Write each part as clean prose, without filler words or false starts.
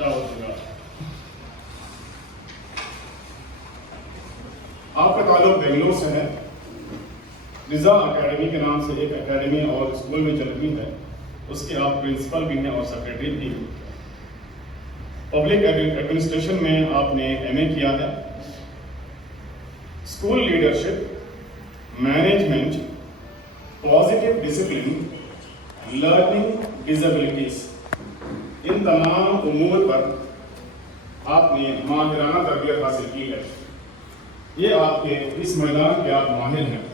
दावत दूंगा। आपका ताल्लुक बेंगलोर से है। रिजा एकेडमी के नाम से एक एकेडमी और स्कूल में चल रही है, उसके आप प्रिंसिपल भी हैं और सेक्रेटरी भी। पब्लिक एडमिनिस्ट्रेशन में आपने एमए किया है। School leadership, management, positive discipline, learning disabilities, इन तमाम उमूर पर आपने माहिराना तरबियत हासिल की है। ये आपके इस मैदान के आप माहिर हैं।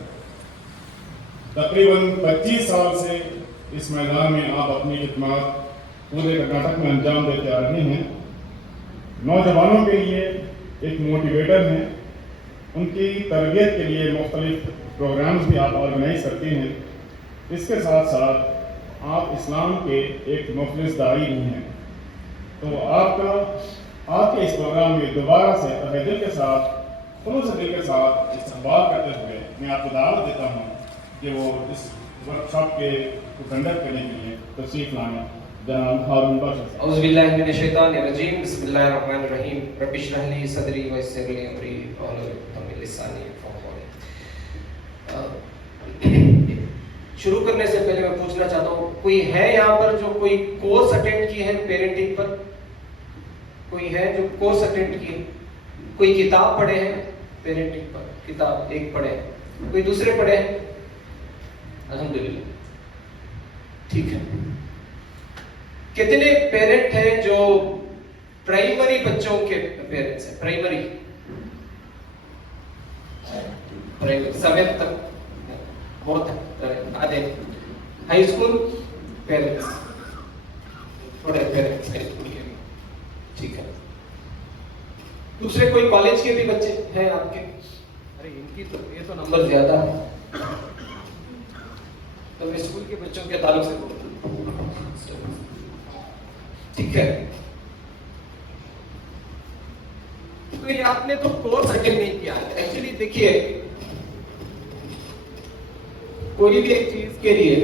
तकरीबन 25 साल से इस मैदान में आप अपनी खिदमत पूरे कर्नाटक में अंजाम देते आ रहे हैं। नौजवानों के लिए एक मोटिवेटर हैं। उनकी तरबियत के लिए मुख्तलिफ प्रोग्राम्स भी आप ऑर्गेनाइज करते हैं। इसके साथ साथ आप इस्लाम के एक मुखलिस दाई भी हैं। तो आपके इस प्रोग्राम में दोबारा से तहे दिल के साथ, खुलूस दिल के साथ इस्तकबाल करते हुए मैं आपको दावत देता हूँ कि वो इस वर्कशॉप के कंडक्ट करने के लिए तशरीफ लाएं। जनाब हारून बख्श। औज़ु बिल्लाहि मिनश शैतानिर रजीम, बिस्मिल्लाहिर रहमानिर रहीम, रब्बि इश्रह ली सदरी वयस्सिर ली अमरी वाहलुल उक़दतम मिन लिसानी यफ़क़हू क़ौली। शुरू करने से पहले मैं पूछना चाहता हूँ, कोई है यहाँ पर जो कोई कोर्स अटेंड किए हैं पेरेंटिंग पर? कोई है जो कोर्स अटेंड किए? कोई किताब पढ़े हैं पेरेंटिंग पर? किताब एक पढ़े हैं, कोई दूसरे पढ़े हैं? अल्हम्दुलिल्लाह, ठीक है। कितने पेरेंट हैं जो प्राइमरी बच्चों के पेरेंट्स हैं? प्राइमरी समय तक बहुत है, आधे। हाई स्कूल पेरेंट्स, थोड़े पेरेंट्स हाई स्कूल के, ठीक है। दूसरे कोई कॉलेज के भी बच्चे हैं आपके? अरे इनकी तो ये तो नंबर ज्यादा है, तो मैं स्कूल के बच्चों के ताल्लुक से, ठीक है। तो ये आपने तो कोर्स अटेंड नहीं किया। एक्चुअली देखिए, कोई भी एक चीज के लिए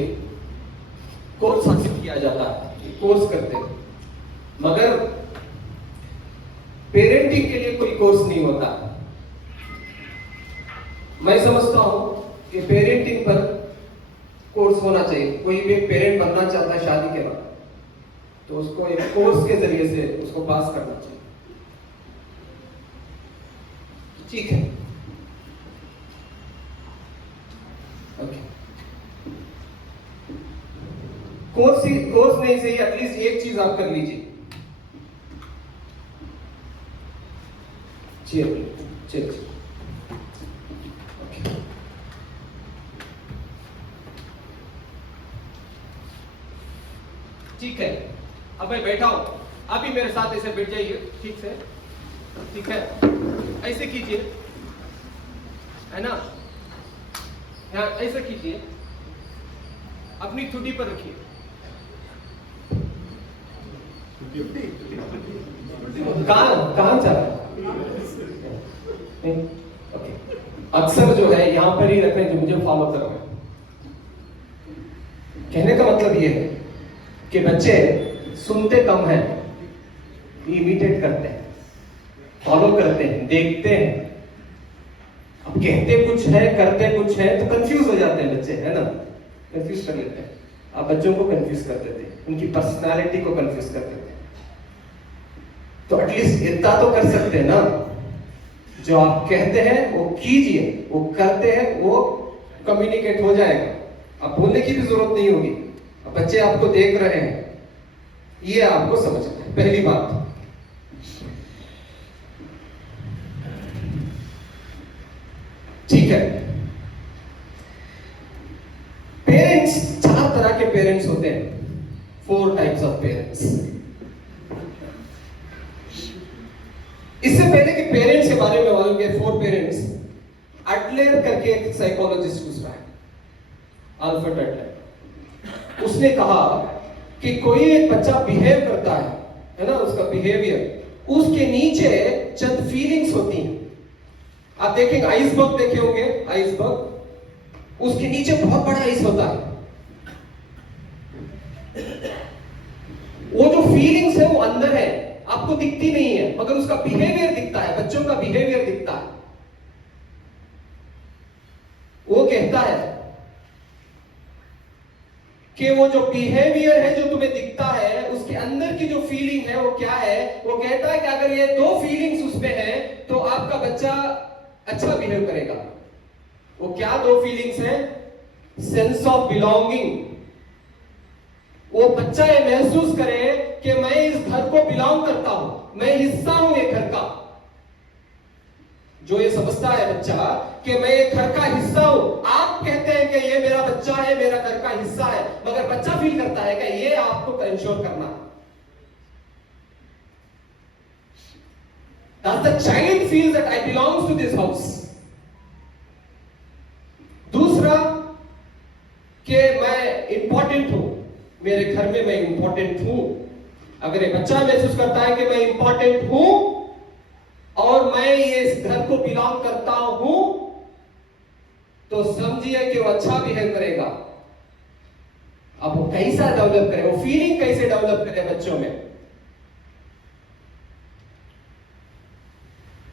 कोर्स हासिल किया जाता है, कोर्स करते हैं, मगर पेरेंटिंग के लिए कोई कोर्स नहीं होता। मैं समझता हूं कि पेरेंटिंग पर कोर्स होना चाहिए। कोई भी एक पेरेंट बनना चाहता है शादी के बाद, तो उसको एक कोर्स के जरिए से उसको पास करना चाहिए, ठीक है। ओके, कोर्स नहीं सही, एटलीस्ट एक चीज आप कर लीजिए। चलिए, ओके। ठीक है, अब मैं बैठा हूं, आप ही मेरे साथ ऐसे बैठ जाइए, ठीक से, ठीक है। ऐसे कीजिए, है ना, यहाँ ऐसे कीजिए, अपनी ठुड्डी पर रखिए। कहाँ जा रहा है? ओके, अक्सर जो है यहाँ पर ही रखें जो मुझे फॉलो कर रहे हैं। कहने का मतलब ये है कि बच्चे सुनते कम हैं, इमिटेट करते हैं, फॉलो करते हैं, देखते हैं। अब कहते कुछ है, करते कुछ है, तो कंफ्यूज हो जाते हैं बच्चे, है ना, कंफ्यूज कर लेते हैं। आप बच्चों को कंफ्यूज कर देते हैं, उनकी पर्सनालिटी को कंफ्यूज कर देते हैं। तो एटलीस्ट इतना तो कर सकते हैं ना, जो आप कहते हैं वो कीजिए, वो करते हैं वो कम्युनिकेट हो जाएगा। अब बोलने की भी जरूरत नहीं होगी। अब बच्चे आपको देख रहे हैं, ये आपको समझना है, पहली बात। ठीक है, पेरेंट्स, 4 तरह के पेरेंट्स होते हैं, 4 टाइप्स ऑफ पेरेंट्स। इससे पहले कि पेरेंट्स के बारे में मालूम किया, 4 पेरेंट्स, एडलर करके एक साइकोलॉजिस्ट गुजरा है, अल्फ्रेड एडलर। उसने कहा कि कोई एक बच्चा बिहेव करता है ना, उसका बिहेवियर, उसके नीचे चंद फीलिंग्स होती हैं। आप देखेंगे, आइसबर्ग देखे होंगे, आइसबर्ग, उसके नीचे बहुत बड़ा आइस होता है। वो जो फीलिंग्स है वो अंदर है, आपको दिखती नहीं है, मगर उसका बिहेवियर दिखता है, बच्चों का बिहेवियर दिखता है। वो कहता है कि वो जो बिहेवियर है जो तुम्हें दिखता है, उसके अंदर की जो फीलिंग है वो क्या है। वो कहता है कि अगर ये दो फीलिंग्स उसमें है तो आपका बच्चा अच्छा बिहेव करेगा। वो क्या दो फीलिंग्स हैं? Sense of belonging. वो बच्चा ये महसूस करे कि मैं इस घर को बिलोंग करता हूं, मैं हिस्सा हूं ये घर का। जो ये समझता है बच्चा कि मैं ये घर का हिस्सा हूं। आप कहते हैं कि ये मेरा बच्चा है, मेरा घर का हिस्सा है, मगर बच्चा फील करता है कि ये आपको इंश्योर करना है। Does the child feel that I belongs to this house? दूसरा कि मैं इंपॉर्टेंट हूं, मेरे घर में मैं इंपॉर्टेंट हूं। अगर ये बच्चा महसूस करता है कि मैं इंपॉर्टेंट हूं और मैं ये इस घर को बिलोंग करता हूं, तो समझिए कि वो अच्छा बिहेव करेगा। अब वो कैसा डेवलप करे, वो फीलिंग कैसे डेवलप करे बच्चों में,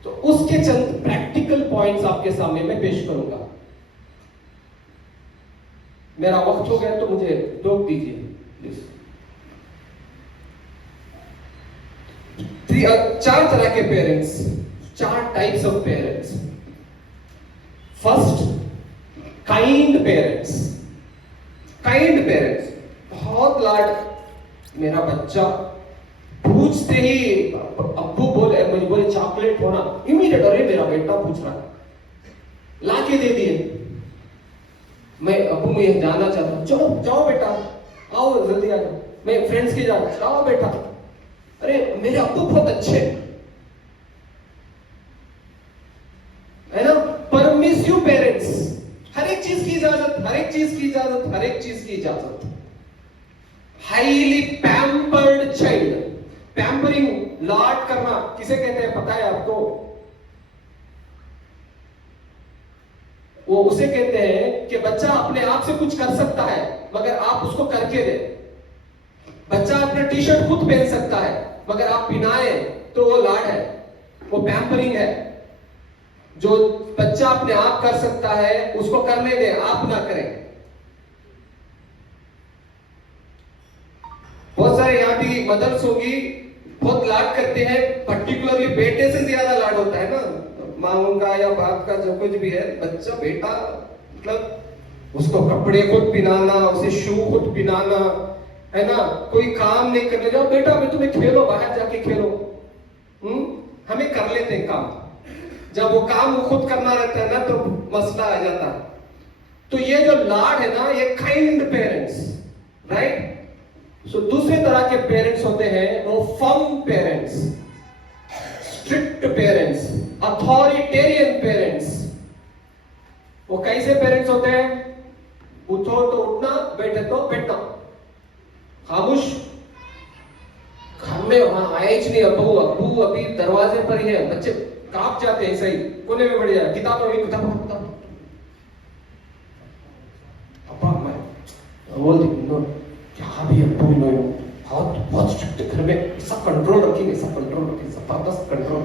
तो उसके चंद प्रैक्टिकल पॉइंट्स आपके सामने मैं पेश करूंगा। मेरा वक्त हो गया तो मुझे रोक दीजिए प्लीज। 4 तरह के parents, 4 types of parents. First, kind parents. Kind parents, बहुत लाड। मेरा बच्चा पूछते ही अब्बू बोले, मुझे बोले चॉकलेट होना, इमीडिएट अरे मेरा बेटा पूछ रहा है, लाके दे दिए। मैं अब्बू मैं जाना चाहता हूं, चलो जाओ बेटा, आओ जल्दी आ जाओ, मैं फ्रेंड्स के जा रहा हूं, आओ बेटा। अरे मेरे अब्बू बहुत अच्छे है ना। परमिसिव पेरेंट्स, हर एक चीज की इजाजत, हर एक चीज की इजाजत, हर एक चीज की इजाजत। Highly pampered child. पैम्परिंग, लाड करना किसे कहते हैं पता है आपको? वो उसे कहते हैं कि बच्चा अपने आप से कुछ कर सकता है मगर आप उसको करके दे। बच्चा अपना टी शर्ट खुद पहन सकता है मगर आप पहनाए तो वो लाड है, वो पैम्परिंग है। जो बच्चा अपने आप कर सकता है उसको करने दे, आप ना करें। बहुत सारे यहाँ भी मदर्स होगी, बहुत लाड करते हैं, पर्टिकुलरली बेटे से ज्यादा लाड होता है ना, माँ का या बाप का जो कुछ भी है। बच्चा बेटा मतलब उसको कपड़े खुद पहनाना, उसे शू खुद पहनाना, है ना। कोई काम नहीं करने जाओ बेटा, मैं तुम्हें खेलो, बाहर जाके खेलो। हमें कर लेते हैं काम, जब वो काम वो खुद करना रहता है ना तो मसला आ जाता है। तो ये जो लाड है ना, ये काइंड पेरेंट्स, राइट। सो दूसरे तरह के पेरेंट्स होते हैं वो firm parents, strict parents, authoritarian parents. वो कैसे पेरेंट्स होते हैं? उठो तो उठना, बैठे तो बैठना, खामोश। घर में वहां आए नहीं, अबू अबू अभी दरवाजे पर ही है, बच्चे कांप जाते हैं, सही कोने में बढ़ जाए, किताब अब्बा मैं बोलती क्या भी अब्बू नो, बहुत बहुत स्ट्रिक्ट घर में, सब कंट्रोल रखेंगे, सब कंट्रोल रखेंगे, जबरदस्त कंट्रोल।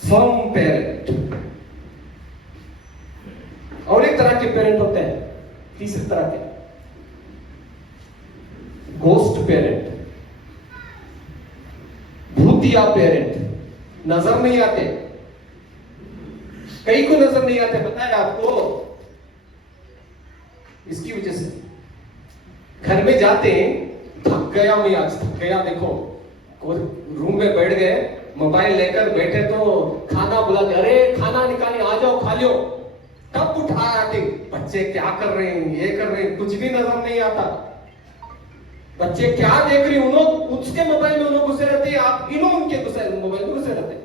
Firm parent. और एक तरह के पेरेंट होते हैं, तीसरे तरह के, गोस्ट पेरेंट, भूतिया पेरेंट। नजर नहीं आते, कई को नजर नहीं आते, पता है आपको? इसकी वजह से घर में जाते हैं, थक गया मैं आज, थक गया, देखो रूम में बैठ गए, मोबाइल लेकर बैठे तो खाना बुलाते, अरे खाना निकालिए, आ जाओ खा लो। कब उठाया कि बच्चे क्या कर रहे हैं, ये कर रहे हैं, कुछ भी नजर नहीं आता। बच्चे क्या देख रहे हैं, उसके मोबाइल में उन्होंने घुसे रहते हैं, आप उनके मोबाइल में घुसे रहते हैं।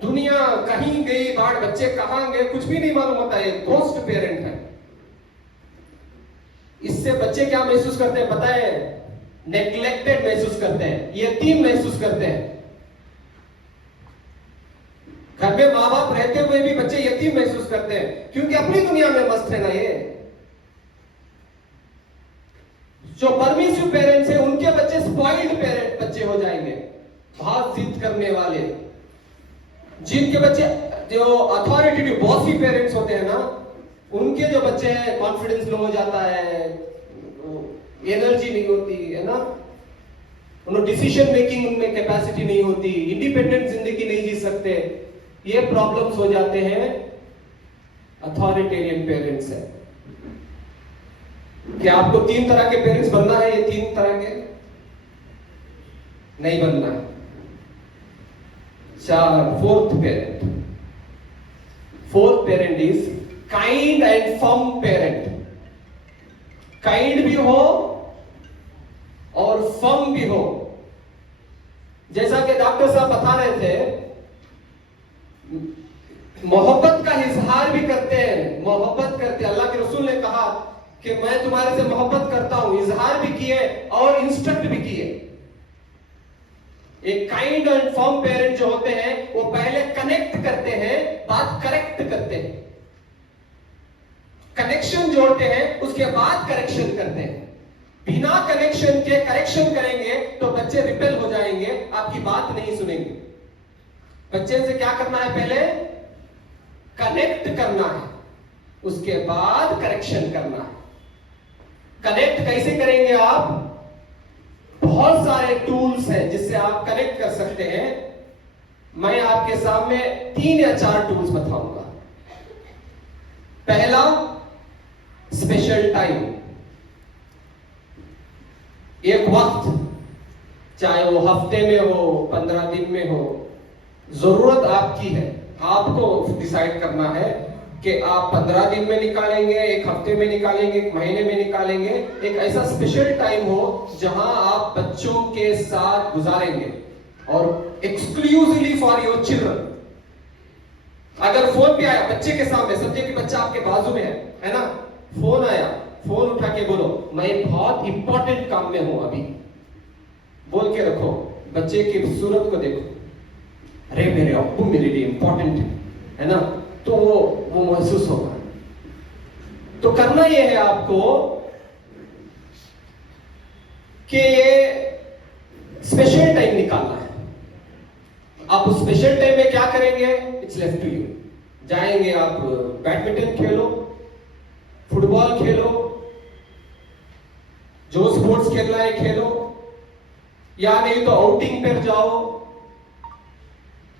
दुनिया कहीं गई, बाहर बच्चे कहां गए कुछ भी नहीं मालूम होता है। गोस्ट पेरेंट है। इससे बच्चे क्या महसूस करते हैं पता है? नेग्लेक्टेड महसूस करते हैं, यतीम महसूस करते हैं। घर में माँ बाप रहते हुए भी बच्चे यतीम महसूस करते हैं, क्योंकि अपनी दुनिया में मस्त है ना ये। जो परमिसिव पेरेंट्स है उनके बच्चे स्पॉइल्ड पेरेंट बच्चे हो जाएंगे, बहुत जिद करने वाले। जिनके बच्चे जो अथॉरिटेटिव बॉसी पेरेंट्स होते हैं ना, उनके जो बच्चे हैं कॉन्फिडेंस लो हो जाता है, एनर्जी नहीं होती है ना, उन्हें डिसीजन मेकिंग उनमें कैपेसिटी नहीं होती, इंडिपेंडेंट जिंदगी नहीं जी सकते। ये प्रॉब्लम्स हो जाते हैं अथॉरिटेरियन पेरेंट्स है। क्या आपको 3 तरह के पेरेंट्स बनना है? ये 3 तरह के नहीं बनना है। 4th parent, 4th parent is kind and firm parent. Kind भी हो और फर्म भी हो। जैसा कि डॉक्टर साहब बता रहे थे, मोहब्बत का इजहार भी करते हैं, मोहब्बत करते हैं। अल्लाह के रसूल ने कहा कि मैं तुम्हारे से मोहब्बत करता हूं, इजहार भी किए और इंस्ट्रक्ट भी किए। एक काइंड एंड फर्म पेरेंट जो होते हैं वो पहले कनेक्ट करते हैं, बात करेक्ट करते हैं, कनेक्शन जोड़ते हैं, उसके बाद करेक्शन करते हैं। बिना कनेक्शन के करेक्शन करेंगे तो बच्चे रिपेल हो जाएंगे, आपकी बात नहीं सुनेंगे। बच्चे से क्या करना है? पहले कनेक्ट करना है, उसके बाद करेक्शन करना है। कनेक्ट कैसे करेंगे आप? बहुत सारे टूल्स हैं जिससे आप कनेक्ट कर सकते हैं। मैं आपके सामने 3 या 4 टूल्स बताऊंगा। पहला, स्पेशल टाइम। एक वक्त, चाहे वो हफ्ते में हो, 15 दिन में हो, जरूरत आपकी है। आपको डिसाइड करना है कि आप 15 दिन में निकालेंगे, 1 हफ्ते में निकालेंगे, 1 महीने में निकालेंगे। एक ऐसा स्पेशल टाइम हो जहां आप बच्चों के साथ गुजारेंगे और एक्सक्लूसिवली फॉर योर चिल्ड्रन। अगर फोन पे आया बच्चे के सामने, समझे कि बच्चा आपके बाजू में है ना, फोन आया, फोन उठा के बोलो मैं बहुत इंपॉर्टेंट काम में हूं अभी, बोल के रखो। बच्चे की सूरत को देखो, अरे मेरे अब्बू मेरे लिए इंपॉर्टेंट है ना, तो वो महसूस होगा। तो करना यह है आपको कि ये स्पेशल टाइम निकालना है। आप उस स्पेशल टाइम में क्या करेंगे? It's left to you. जाएंगे आप बैडमिंटन खेलो, फुटबॉल खेलो, जो स्पोर्ट्स खेलना है खेलो, या नहीं तो आउटिंग पर जाओ,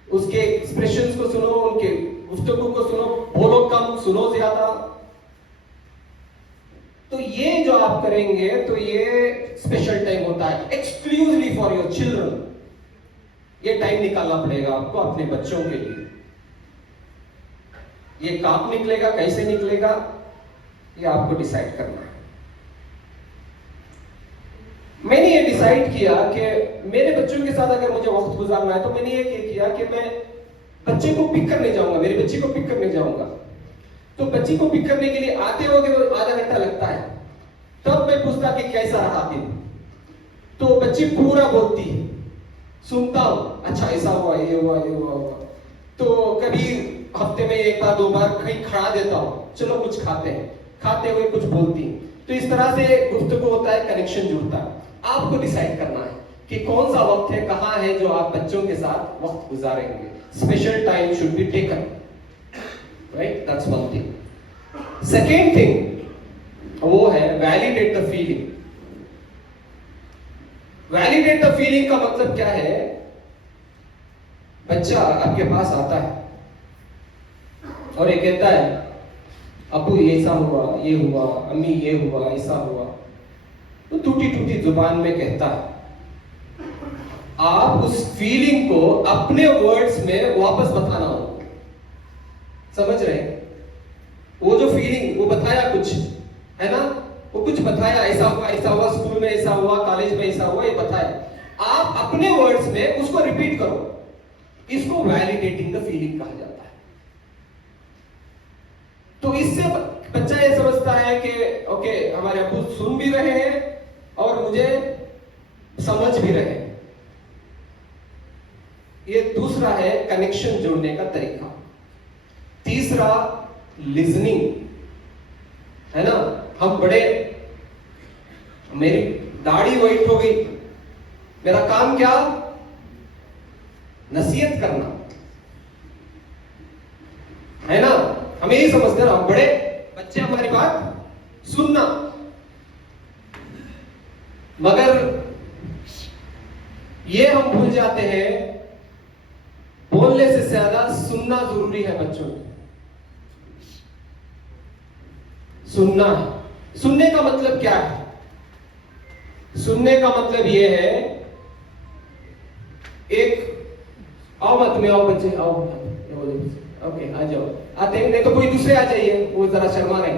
उसके एक्सप्रेशंस को सुनो, उनके गुफ्तगू को सुनो, बोलो कम, सुनो ज्यादा। तो ये जो आप करेंगे तो ये स्पेशल टाइम होता है, एक्सक्लूसिवली फॉर योर चिल्ड्रन। ये टाइम निकालना पड़ेगा आपको अपने बच्चों के लिए। ये कब निकलेगा, कैसे निकलेगा, ये आपको डिसाइड करना है। मैंने ये डिसाइड किया कि मेरे बच्चों के साथ अगर मुझे वक्त गुजारना है तो मैंने ये किया कि मैं बच्चे को पिक करने जाऊंगा, मेरे बच्चे को पिक करने जाऊंगा। तो बच्ची को पिक करने के लिए आते होगे तो आधा घंटा लगता है। तब मैं पूछता कि कैसा रहा दिन, तो बच्ची पूरा बोलती है, सुनता हूं, अच्छा ऐसा हुआ, ये हुआ, ये हुआ। तो कभी हफ्ते में 1 बार 2 बार कहीं खड़ा देता हूं, चलो कुछ खाते हैं, खाते हुए कुछ बोलती। तो इस तरह से गुफ्तगू होता है, कनेक्शन जुड़ता है। आपको डिसाइड करना है कि कौन सा वक्त है, कहां है जो आप बच्चों के साथ वक्त गुजारेंगे। Special time should be taken, right? That's one thing. Second thing वो है validate the feeling. Validate the feeling का मतलब क्या है? बच्चा आपके पास आता है और ये कहता है अबू ऐसा हुआ, ये हुआ, अम्मी ये हुआ, ऐसा हुआ, तो टूटी टूटी जुबान में कहता है। आप उस फीलिंग को अपने वर्ड्स में वापस बताना हो। समझ रहे? वो जो फीलिंग वो बताया कुछ है ना, वो कुछ बताया, ऐसा हुआ, स्कूल में ऐसा हुआ, कॉलेज में ऐसा हुआ, ये बताया। आप अपने वर्ड्स में उसको रिपीट करो। इसको वैलिडेटिंग द फीलिंग कहा जाता है। तो इससे बच्चा ये समझता है कि ओके हमारे अब्बू सुन भी रहे हैं और मुझे समझ भी रहे हैं। ये दूसरा है कनेक्शन जोड़ने का तरीका। तीसरा लिसनिंग है ना। हम बड़े मेरी दाढ़ी व्हाइट हो गई, मेरा काम क्या? नसीहत करना है ना। हम यही समझते हैं ना, बड़े बच्चे हमारी बात सुनना, मगर ये हम भूल जाते हैं बोलने से ज्यादा सुनना जरूरी है बच्चों को। सुनना, सुनने का मतलब क्या है? सुनने का मतलब ये है, एक आओ मत में, आओ बच्चे आओ, ओके आ जाओ, आते हैं, नहीं तो कोई दूसरे आ जाइए, वो जरा शर्मा रहे,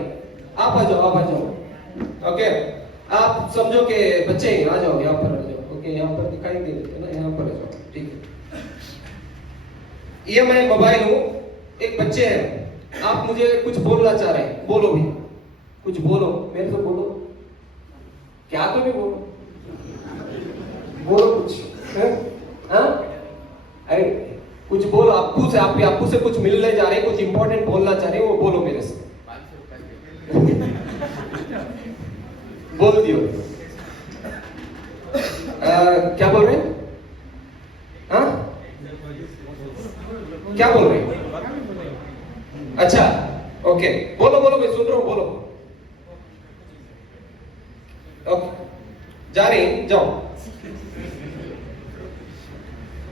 आप आ जाओ, आप आ जाओ। ओके, आप समझो कि बच्चे आ जाओ, यहाँ पर आ जाओ। ओके, यहाँ पर दिखाई दे देते ना, यहाँ पर आ जाओ, ठीक है। ये मैं मोबाइल हूं, एक बच्चे हैं, आप मुझे कुछ बोलना चाह रहे हैं, बोलो भी, कुछ बोलो, मेरे से बोलो, क्या तो नहीं बोलो, बोलो कुछ, हाँ? कुछ बोलो, आपू से, आप आपू से कुछ मिलने जा रहे हैं, कुछ इंपॉर्टेंट बोलना चाह रहे हैं, वो बोलो मेरे से। बोल दियो। क्या बोल रहे हैं? हाँ? क्या बोल रहे हैं? अच्छा, ओके, बोलो बोलो, मैं सुन रहा हूं, बोलो। ओके, जा रही हैं, जाओ।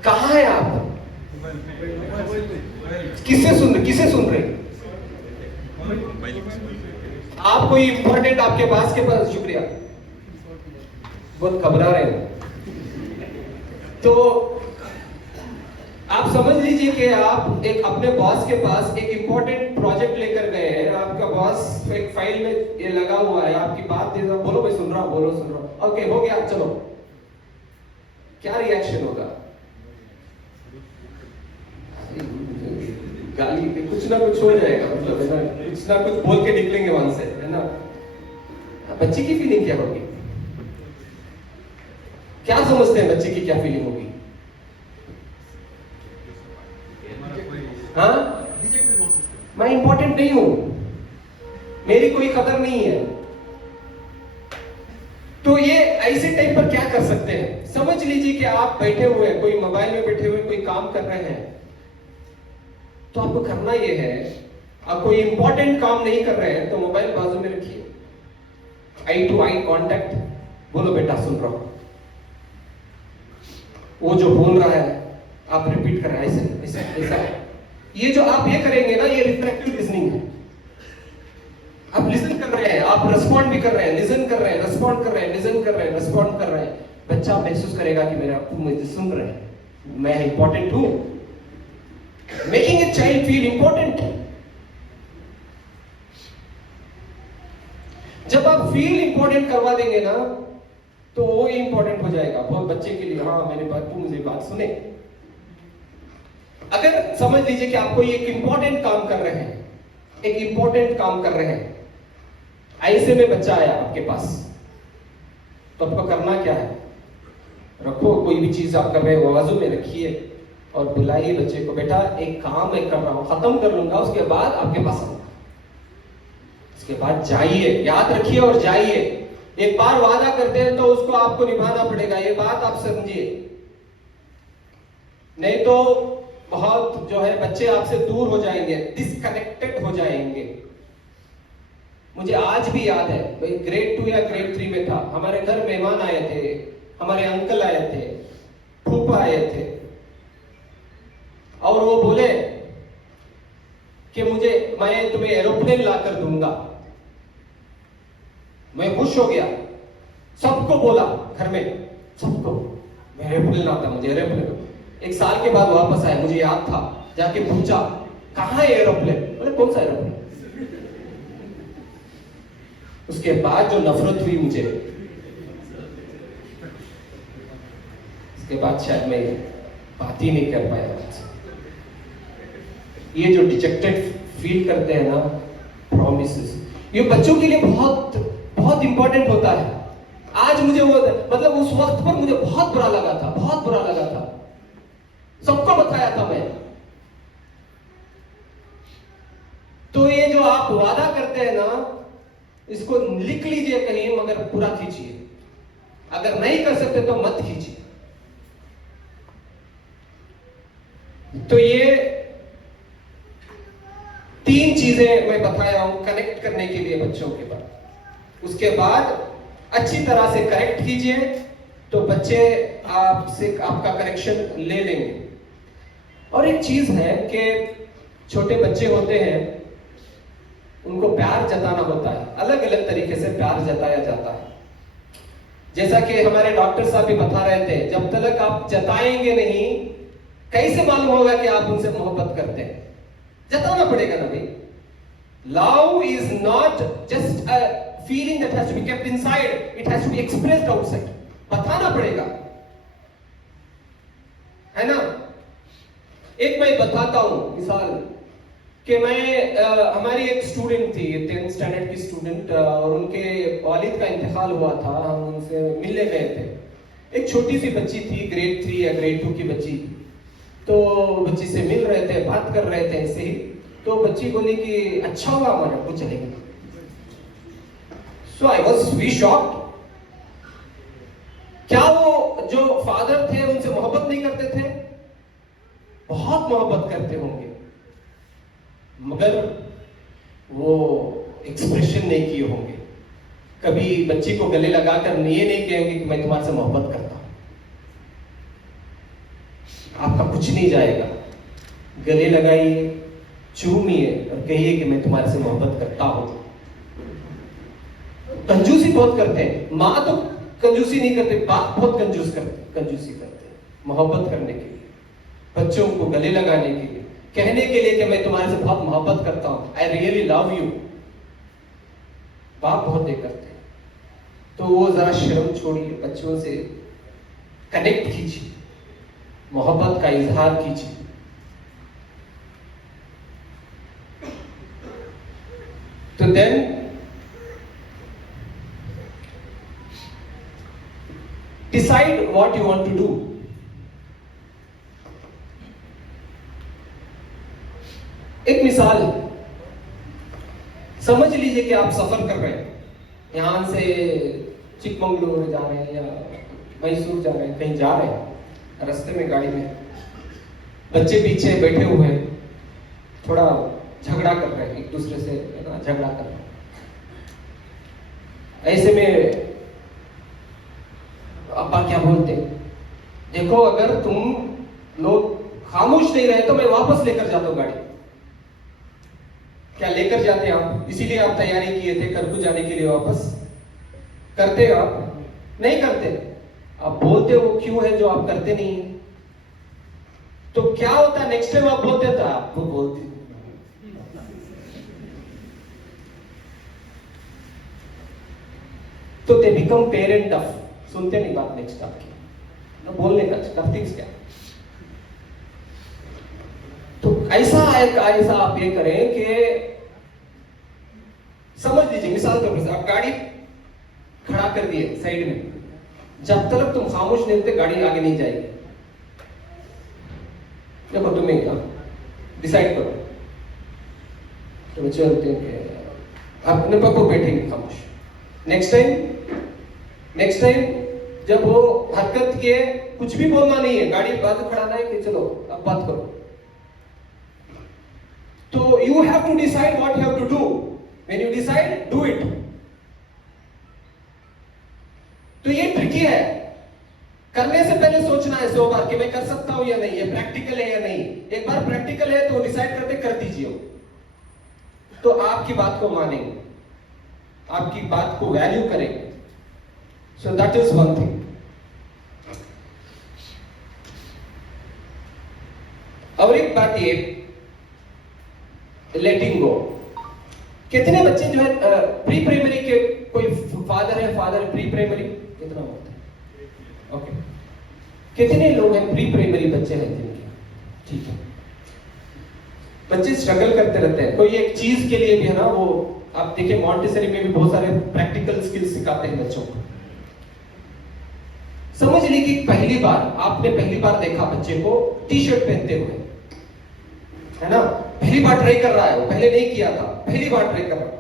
कहां है आप? किससे सुन रहे, किसे सुन रहे? आप कोई इंपॉर्टेंट आपके पास के पास, शुक्रिया, बहुत घबरा रहे हो तो आप समझ लीजिए कि आप एक अपने बॉस के पास एक इंपॉर्टेंट प्रोजेक्ट लेकर गए हैं, आपका बॉस एक फाइल में ये लगा हुआ है, आपकी बात दे रहा, बोलो मैं सुन रहा हूं, बोलो सुन रहा हूं, ओके हो गया, चलो, क्या रिएक्शन होगा? गाली, कुछ ना कुछ हो जाएगा, मतलब है ना, कुछ ना कुछ बोल के निकलेंगे वहां से, है ना। बच्चे की फीलिंग क्या होगी? क्या समझते हैं बच्चे की क्या फीलिंग होगी? हाँ, मैं इंपॉर्टेंट नहीं हूं, मेरी कोई कदर नहीं है। तो ये ऐसे टाइम पर क्या कर सकते हैं? समझ लीजिए कि आप बैठे हुए हैं, कोई मोबाइल में बैठे हुए कोई काम कर रहे हैं, तो आपको करना यह है, आप कोई इंपॉर्टेंट काम नहीं कर रहे हैं तो मोबाइल बाजू में रखिए, आई टू आई कांटेक्ट, बोलो बेटा सुन रहा हूं, वो जो बोल रहा है आप रिपीट कर रहे हैं, ऐसे ऐसे ऐसा। ये जो आप ये करेंगे ना, ये रिफ्लेक्टिव लिसनिंग है। आप लिसन कर रहे हैं, आप रिस्पॉन्ड भी कर रहे हैं, लिसन कर रहे हैं, रिस्पॉन्ड कर रहे हैं, लिसन कर रहे हैं, रिस्पॉन्ड कर रहे हैं। बच्चा महसूस करेगा कि मेरे आपको मुझे सुन रहे हैं, मैं इंपॉर्टेंट हूं। Making a child feel important. जब आप फील इंपॉर्टेंट करवा देंगे ना, तो वो इंपॉर्टेंट हो जाएगा बहुत बच्चे के लिए। हाँ, मेरे बात तू मुझे बात सुने। अगर समझ लीजिए कि आपको एक इंपॉर्टेंट काम कर रहे हैं, एक इंपॉर्टेंट काम कर रहे हैं, ऐसे में बच्चा आया आपके पास, तो आपको करना क्या है? रखो, कोई भी चीज आप कर रहे हो बाजू में रखिए और बुलाइए बच्चे को, बेटा एक काम मैं कर रहा हूं, खत्म कर लूंगा, उसके बाद आपके पास आऊंगा। उसके बाद जाइए, याद रखिए और जाइए। एक बार वादा करते हैं तो उसको आपको निभाना पड़ेगा, ये बात आप समझिए। नहीं तो बहुत जो है बच्चे आपसे दूर हो जाएंगे, डिस्कनेक्टेड हो जाएंगे। मुझे आज भी याद है, भाई ग्रेड 2 या ग्रेड 3 में था, हमारे घर मेहमान आए थे, हमारे अंकल आए थे, फूफा आए थे, और वो बोले कि मैं तुम्हें एरोप्लेन लाकर दूंगा। मैं खुश हो गया, सबको बोला घर में, सबको मैं एरोप्लेन आता, मुझे एरोप्लेन। एक साल के बाद वापस आया, मुझे याद था, जाके पूछा कहां है एरोप्लेन? बोले कौन सा एरोप्लेन? उसके बाद जो नफरत हुई मुझे, उसके बाद शायद मैं बात ही नहीं कर पाया। ये जो डिजेक्टेड फील करते हैं ना, प्रॉमिसेस, ये बच्चों के लिए बहुत बहुत इंपॉर्टेंट होता है। आज मुझे वो, मतलब उस वक्त पर मुझे बहुत बुरा लगा था, बहुत बुरा लगा था, सबको बताया था मैं। तो ये जो आप वादा करते हैं ना, इसको लिख लीजिए कहीं, मगर पूरा कीजिए। अगर नहीं कर सकते तो मत कीजिए। तो ये 3 चीजें मैं बताया हूं कनेक्ट करने के लिए बच्चों के बाद। उसके बाद अच्छी तरह से करेक्ट कीजिए तो बच्चे आपसे आपका करेक्शन ले लेंगे। और एक चीज है कि छोटे बच्चे होते हैं, उनको प्यार जताना होता है, अलग अलग तरीके से प्यार जताया जाता है। जैसा कि हमारे डॉक्टर साहब भी बता रहे थे, जब तक आप जताएंगे नहीं कैसे मालूम होगा कि आप उनसे मोहब्बत करते हैं? जताना पड़ेगा ना भाई। Love is not just a feeling that has to be kept inside, it has to be expressed outside. बताना पड़ेगा, है ना। एक मैं बताता हूं मिसाल कि मैं हमारी एक स्टूडेंट थी, 10th स्टैंडर्ड की स्टूडेंट, और उनके वालिद का इंतकाल हुआ था। हम उनसे मिलने गए थे। एक छोटी सी बच्ची थी, ग्रेड 3 या ग्रेड 2 की बच्ची। तो बच्ची से मिल रहे थे, बात कर रहे थे ऐसे ही। तो बच्ची बोली कि अच्छा हुआ हमारे को चले गए। सो आई वाज वी शॉक्ड। क्या वो जो फादर थे उनसे मोहब्बत नहीं करते थे? बहुत मोहब्बत करते होंगे, मगर वो एक्सप्रेशन नहीं किए होंगे। कभी बच्ची को गले लगाकर ये नहीं कहेंगे कि मैं तुम्हारे से मोहब्बत करता हूं। आपका कुछ नहीं जाएगा। गले लगाइए, चूमिए और कहिए कि मैं तुम्हारे से मोहब्बत करता हूं। कंजूसी बहुत करते हैं, मां तो कंजूसी नहीं करते, बाप बहुत कंजूसी करते हैं मोहब्बत करने के लिए, बच्चों को गले लगाने के लिए, कहने के लिए कि मैं तुम्हारे से बहुत मोहब्बत करता हूं, आई रियली लव यू। बाप बहुत करते हैं। तो वो जरा शर्म छोड़िए, बच्चों से कनेक्ट कीजिए, मोहब्बत का इजहार कीजिए। तो then decide what you want to do. एक मिसाल है, समझ लीजिए कि आप सफर कर रहे हैं, यहां से चिकमंगलुरु जा रहे हैं या मैसूर जा रहे हैं, कहीं जा रहे हैं, रास्ते में गाड़ी में बच्चे पीछे बैठे हुए थोड़ा झगड़ा कर रहे हैं, एक दूसरे से झगड़ा कर रहे हैं। ऐसे में अब्बा क्या बोलते हैं, देखो अगर तुम लोग खामोश नहीं रहे तो मैं वापस लेकर जाता हूं गाड़ी। क्या लेकर जाते आप? इसीलिए आप तैयारी किए थे करकू जाने के लिए, वापस करते आप? नहीं करते। आप बोलते हो क्यों है जो आप करते नहीं? तो क्या होता है नेक्स्ट टाइम आप बोलते तो आप वो बोलते। तो दे बिकम पेरेंट ऑफ, सुनते नहीं बात नेक्स्ट आपकी, ना बोलने का करती क्या। तो ऐसा आप ये करें कि समझ लीजिए, मिसाल के तौर पर आप गाड़ी खड़ा कर दिए साइड में, जब तक तुम खामोश नहीं होते गाड़ी आगे नहीं जाएगी। देखो तुम्हें क्या डिसाइड करो, तुम चलते हैं कि अपने पापा बैठेंगे खामोश। नेक्स्ट टाइम जब वो हरकत किए, कुछ भी बोलना नहीं है, गाड़ी बाजू खड़ाना है कि चलो अब बात करो। तो you have to decide what you have to do. When you decide, do it. तो ये ट्रिकी है, करने से पहले सोचना है 100 बार कि मैं कर सकता हूं या नहीं, ये प्रैक्टिकल है या नहीं। एक बार प्रैक्टिकल है तो डिसाइड करते कर दीजिए, तो आपकी बात को मानेंगे, आपकी बात को वैल्यू करेंगे। So that is one thing. और एक बात ये, लेटिंग गो। कितने बच्चे जो है प्री प्राइमरी के, कोई फादर है प्री प्राइमरी कितना होता है? ओके, कितने लोग हैं प्री प्राइमरी बच्चे हैं जिनके? ठीक है, बच्चे स्ट्रगल करते रहते हैं कोई एक चीज के लिए भी, है ना। वो आप देखिए मॉन्टेसरी में भी बहुत सारे प्रैक्टिकल स्किल्स सिखाते हैं बच्चों को। समझ ली कि आपने पहली बार देखा बच्चे को टी शर्ट पहनते हुए, है ना। पहली बार ट्राई कर रहा है, वो पहले नहीं किया था, पहली बार ट्राई कर रहा है,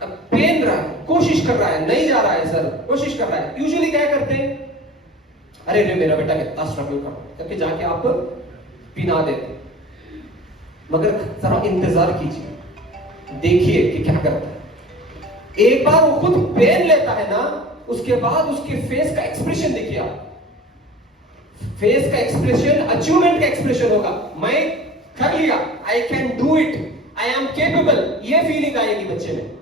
अब पहन रहा है, कोशिश कर रहा है, नहीं जा रहा है सर, कोशिश कर रहा है, यूजुअली क्या करते हैं, अरे रे मेरा बेटा कितना स्ट्रगल कर करके जाके आप पिला देते। मगर जरा इंतजार कीजिए, देखिए कि क्या करता है। एक बार वो खुद पेन लेता है ना, उसके बाद उसके फेस का एक्सप्रेशन देखिए आप, फेस का एक्सप्रेशन अचीवमेंट का एक्सप्रेशन होगा। मैं कर लिया, I can do it, I am capable, ये फीलिंग आएगी बच्चे में।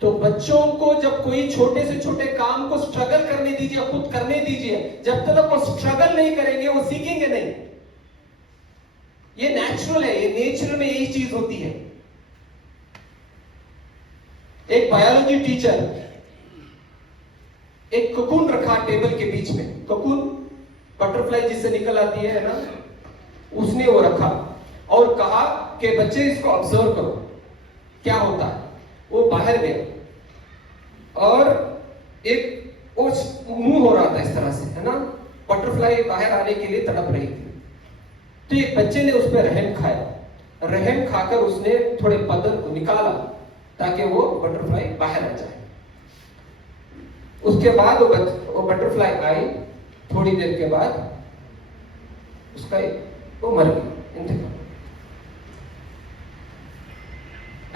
तो बच्चों को जब कोई छोटे से छोटे काम को स्ट्रगल करने दीजिए, खुद करने दीजिए। जब तक वो स्ट्रगल नहीं करेंगे वो सीखेंगे नहीं। ये नेचुरल है, ये नेचर में यही चीज होती है। एक बायोलॉजी टीचर एक कोकून रखा टेबल के बीच में, कोकून बटरफ्लाई जिससे निकल आती है ना, उसने वो रखा और कहा कि बच्चे इसको ऑब्जर्व करो क्या होता है। वो बाहर गए और एक मुंह हो रहा था इस तरह से, है ना, बटरफ्लाई बाहर आने के लिए तड़प रही थी। तो एक बच्चे ने उस पर रहम खाया, रहम खाकर उसने थोड़े पत्थर को निकाला ताकि वो बटरफ्लाई बाहर आ जाए। उसके बाद वो बटरफ्लाई आई, थोड़ी देर के बाद उसका वो मर गई, इंतकाल।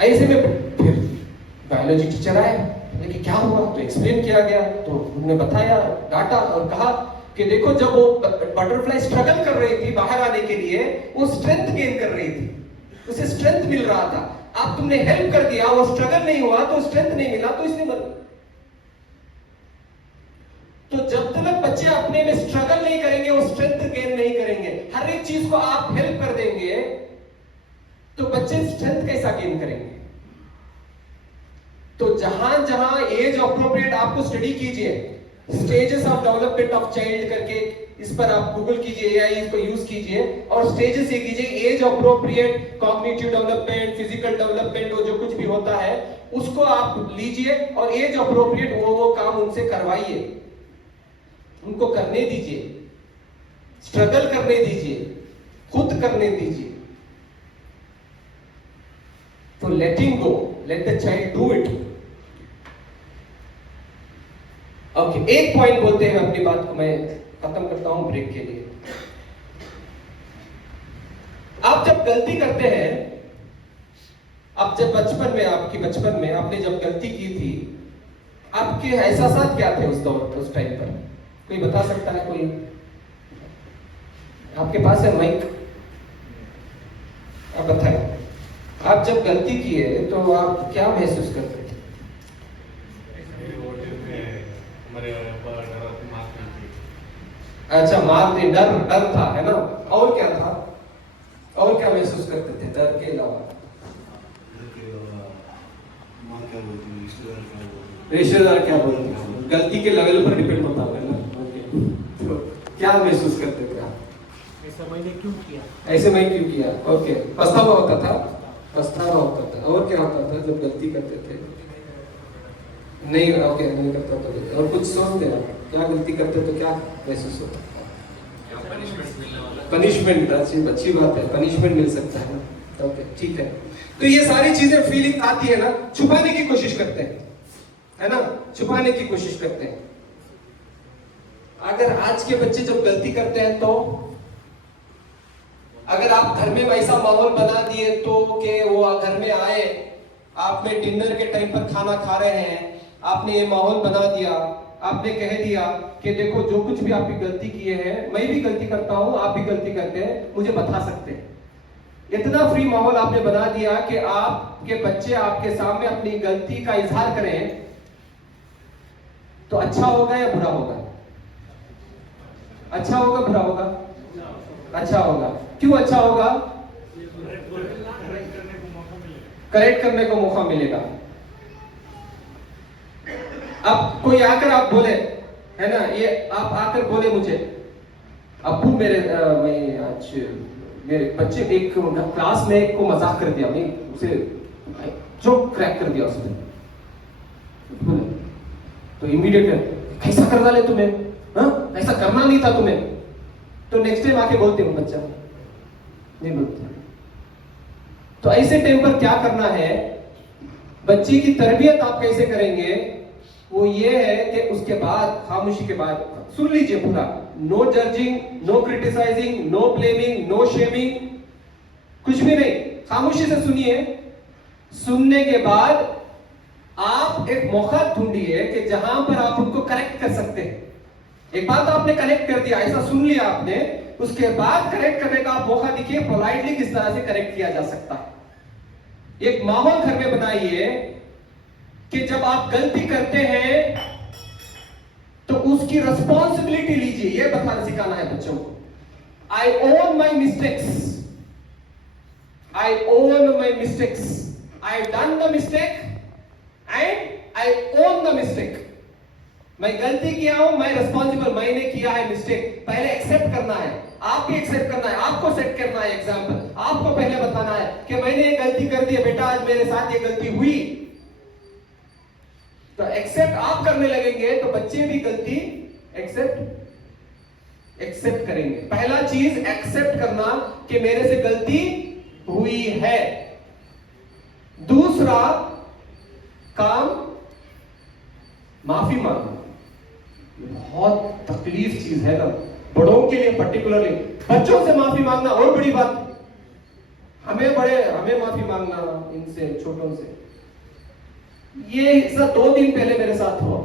ऐसे में फिर बायोलॉजी टीचर आए, लेकिन क्या हुआ, तो एक्सप्लेन किया गया। तो उन्होंने बताया, डांटा और कहा कि देखो जब वो बटरफ्लाई स्ट्रगल कर रही थी बाहर आने के लिए, वो स्ट्रेंथ गेन कर रही थी, उसे स्ट्रेंथ मिल रहा था। अब तुमने हेल्प कर दिया, वो स्ट्रगल नहीं हुआ, तो स्ट्रेंथ नहीं मिला, तो इसने मर गई। तो जब तक बच्चे अपने में स्ट्रगल नहीं करेंगे वो स्ट्रेंथ गेन नहीं करेंगे। हर एक चीज को आप हेल्प कर देंगे तो बच्चे स्ट्रेंथ कैसा गेन करेंगे। तो जहां जहां एज अप्रोप्रिएट आपको स्टडी कीजिए, stages of development of child करके इस पर आप गूगल कीजिए, एआई इसको यूज कीजिए और स्टेजेस ये कीजिए। Age appropriate cognitive development, physical development, वो जो कुछ भी होता है उसको आप लीजिए और एज अप्रोप्रिएट वो काम उनसे करवाइए, उनको करने दीजिए, स्ट्रगल करने दीजिए, खुद करने दीजिए। तो letting go, let the child do it. Okay, एक पॉइंट बोलते हैं अपनी बात को मैं खत्म करता हूं ब्रेक के लिए। आप जब गलती करते हैं, आप जब बचपन में, आपकी बचपन में आपने जब गलती की थी, आपके एहसास क्या थे उस दौर, उस टाइम पर? कोई बता सकता है? कोई आपके पास है माइक? आप बताएं, आप जब गलती किए तो आप क्या महसूस करते थे? अच्छा, मारते, डर था, है ना? और क्या था? और क्या महसूस करते थे डर के अलावा? रिश्तेदार क्या बोलते हैं, गलती के लेवल पर डिपेंड होता है ना। तो क्या महसूस करते थे आप? ऐसा मैंने क्यों किया, ऐसे मैं क्यों किया? ओके, पछतावा होता था, पछतावा होता था। और क्या होता था जब गलती करते थे? नहीं, ओके, नहीं करता था। और कुछ सोचते हैं क्या गलती करते तो क्या महसूस होता? पनिशमेंट, अच्छी बात है, पनिशमेंट मिल सकता है ना। ओके, ठीक है। तो ये सारी चीजें फीलिंग आती है ना, छुपाने की कोशिश करते हैं, है ना, छुपाने की कोशिश करते हैं। अगर आज के बच्चे जब गलती करते हैं तो अगर आप घर में वैसा माहौल बना दिए तो कि वो घर में आए, आप में डिनर के टाइम पर खाना खा रहे हैं, आपने ये माहौल बना दिया, आपने कह दिया कि देखो जो कुछ भी आपकी गलती किए हैं, मैं भी गलती करता हूं, आप भी गलती करते हैं, मुझे बता सकते हैं। इतना फ्री माहौल आपने बना दिया कि आपके बच्चे आपके सामने अपनी गलती का इजहार करें, तो अच्छा होगा या बुरा होगा? अच्छा होगा, बुरा होगा? अच्छा होगा। क्यों अच्छा होगा? करेक्ट करने को मौका मिलेगा। अब कोई आकर आप बोले, है ना, ये आप आकर बोले मुझे, अब्बू मैं आज मेरे बच्चे एक क्लास में एक को मजाक कर दिया, मैं उसे जो क्रैक कर दिया उसने, बोले तो इमीडिएट कैसा कर डाले तुम्हें, हाँ ऐसा करना नहीं था तुम्हें। तो नेक्स्ट टाइम आके बोलते हो बच्चा नहीं बोलते। तो ऐसे टाइम पर क्या करना है, बच्ची की तरबियत आप कैसे करेंगे, वो ये है कि उसके बाद, खामोशी के बाद, सुन लीजिए पूरा, no judging, no criticising, no blaming, no shaming, कुछ भी नहीं, खामोशी से सुनिए। सुनने के बाद आप एक मौका ढूंढिए कि जहां पर आप उनको करेक्ट कर सकते हैं। एक बात आपने करेक्ट कर दिया, ऐसा सुन लिया आपने, उसके बाद करेक्ट करने का आप मौका देखिए, पोलाइटली किस तरह से करेक्ट किया जा सकता है। एक माहौल घर में बनाइए कि जब आप गलती करते हैं तो उसकी रिस्पॉन्सिबिलिटी लीजिए। यह बताना सिखाना है बच्चों को। I own my mistakes, I own my mistakes, I done the mistake and I own the mistake. मैं गलती किया हूं, मैं रिस्पॉन्सिबल, मैंने किया है मिस्टेक। पहले एक्सेप्ट करना है, आप भी एक्सेप्ट करना है, आपको सेट करना है एग्जांपल, आपको पहले बताना है कि मैंने ये गलती कर दी है बेटा, आज मेरे साथ ये गलती हुई। तो एक्सेप्ट आप करने लगेंगे तो बच्चे भी गलती एक्सेप्ट करेंगे। पहला चीज एक्सेप्ट करना कि मेरे से गलती हुई है। दूसरा काम माफी मांगना। बहुत तकलीफ चीज है ना बड़ों के लिए, पर्टिकुलरली बच्चों से माफी मांगना और बड़ी बात। हमें माफी मांगना इनसे, छोटों से। ये हिस्सा 2 दिन पहले मेरे साथ हुआ।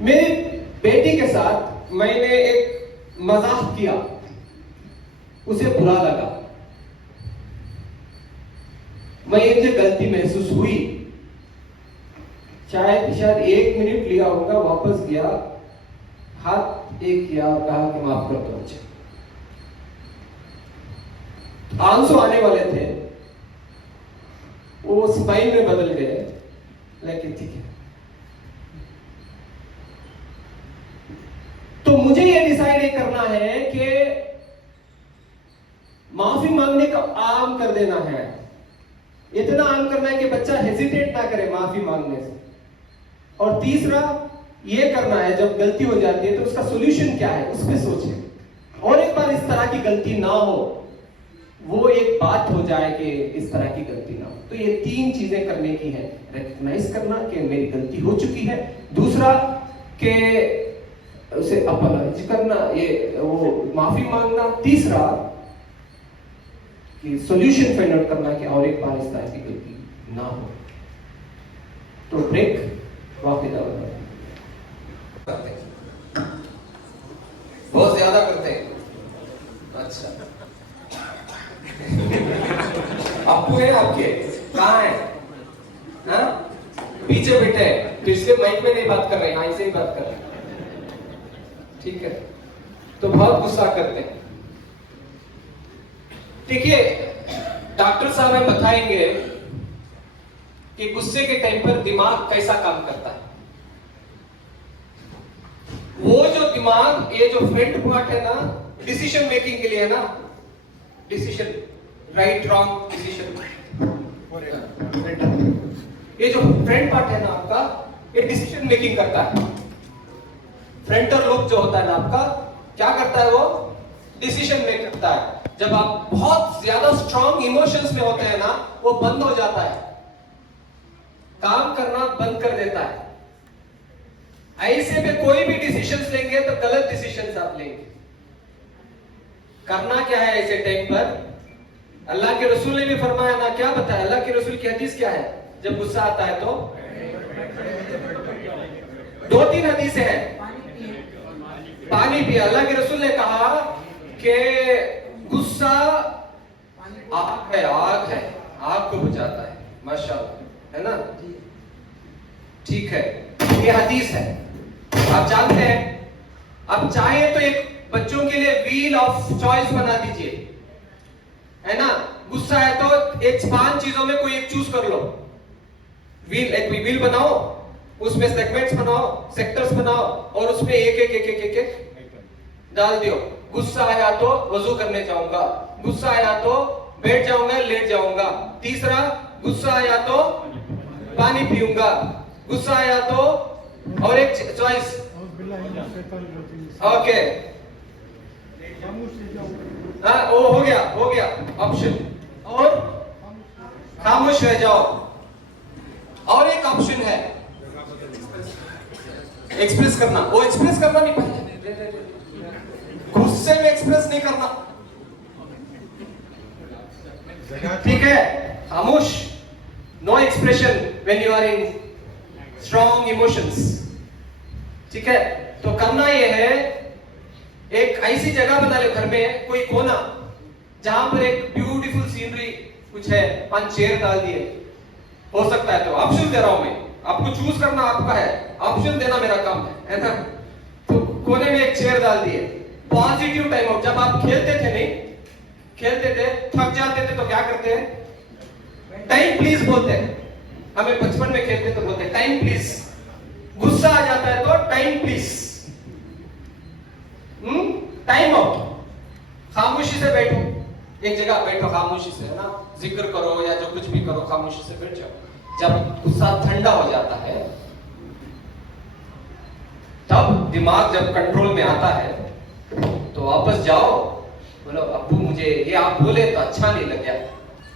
मेरी बेटी के साथ मैंने एक मजाक किया, उसे बुरा लगा, मुझे गलती महसूस हुई। शायद 1 मिनट लिया होगा, वापस गया, हाथ एक किया और कहा कि माफ कर दो मुझे। आंसू आने वाले थे, वो स्माइल में बदल गए, लेकिन ठीक है। तो मुझे ये डिसाइड करना है कि माफी मांगने का आम कर देना है। इतना आम करना है कि बच्चा हेजिटेट ना करे माफी मांगने से। और तीसरा ये करना है, जब गलती हो जाती है तो उसका सॉल्यूशन क्या है, उस पर सोचें। और एक बार इस तरह की गलती ना हो, वो एक बात हो जाए कि इस तरह की गलती ना हो। तो ये 3 चीजें करने की है। रिकॉग्नाइज करना कि मेरी गलती हो चुकी है, दूसरा कि उसे अपॉलोजाइज करना, ये वो माफी मांगना, तीसरा कि सॉल्यूशन फाइंड आउट करना कि और एक बार इस तरह की गलती ना हो। तो ब्रेक वापस आओ। बहुत ज्यादा करते हैं। अच्छा आपको है, आपके कहाँ है? हाँ? पीछे बैठे हैं, तो इसलिए माइक में नहीं बात कर रहे हैं, ऐसे ही बात कर रहे हैं, ठीक है? तो बहुत गुस्सा करते हैं। देखिए, डॉक्टर साहब हमें बताएंगे कि गुस्से के टाइम पर दिमाग कैसा काम करता है। वो जो दिमाग, ये जो फ्रंट पार्ट है ना, डिसीजन मेकिंग के लिए है ना, डिसीजन, राइट रॉन्ग डिसीजन, ये जो फ्रंट पार्ट है ना आपका, ये डिसीजन मेकिंग करता है। फ्रंटल लोब जो होता है ना आपका, क्या करता है? वो डिसीजन मेक करता है। जब आप बहुत ज्यादा स्ट्रॉन्ग इमोशंस में होते हैं ना, वो बंद हो जाता है, काम करना बंद कर देता है। ऐसे में कोई भी डिसीजंस लेंगे तो गलत डिसीजंस आप लेंगे। करना क्या है ऐसे टाइम पर? अल्लाह के रसूल ने भी फरमाया ना, क्या बताया अल्लाह के रसूल की हदीस क्या है? जब गुस्सा आता है तो 2-3 हदीसें हैं। पानी पिए। अल्लाह के रसूल ने कहा कि गुस्सा आग है, आग है, आग को बुझाता है। माशाअल्लाह, है ना? ठीक है, ये हदीस है, आप जानते हैं। अब चाहे तो एक बच्चों के लिए व्हील ऑफ चॉइस बना दीजिए, है ना? गुस्सा है तो एक 5 चीजों में कोई एक चूज कर लो। एक व्हील बनाओ, उसमें सेगमेंट्स बनाओ, सेक्टर्स बनाओ, और उसमें एक डाल दियो। गुस्सा आया तो वजू करने जाऊंगा, गुस्सा आया तो बैठ जाऊंगा, लेट जाऊंगा। तीसरा, गुस्सा आया तो पानी पीऊंगा, गुस्सा आया तो, और एक चॉइस, ओके, हाँ, वो हो गया ऑप्शन। और खामोश रह जाओ। और एक ऑप्शन है एक्सप्रेस करना। वो एक्सप्रेस करना नहीं, पहले गुस्से में एक्सप्रेस नहीं करना, ठीक है? खामोश, no expression when you are in strong emotions, ठीक है? तो करना ये है, एक ऐसी जगह बना ले घर में, कोई कोना जहां पर एक ब्यूटीफुल सीनरी कुछ है, 5 चेयर डाल दिए, हो सकता है। तो ऑप्शन दे रहा हूं मैं, आपको चूज करना आपका है, ऑप्शन देना मेरा काम है ना? तो कोने में एक चेयर डाल दिए, पॉजिटिव टाइम आउट। जब आप खेलते थे, नहीं खेलते थे, थक जाते थे तो क्या करते हैं? टाइम प्लीज बोलते हैं। हमें बचपन में खेलते तो बोलते टाइम प्लीज। गुस्सा आ जाता है तो टाइम प्लीज, टाइम आउट। खामोशी से बैठो, एक जगह बैठो खामोशी से, है ना? जिक्र करो या जो कुछ भी करो, खामोशी से बैठ जाओ। जब गुस्सा ठंडा हो जाता है, तब दिमाग जब कंट्रोल में आता है, तो वापस जाओ, बोलो अब्बू मुझे ये आप बोले तो अच्छा नहीं लग गया।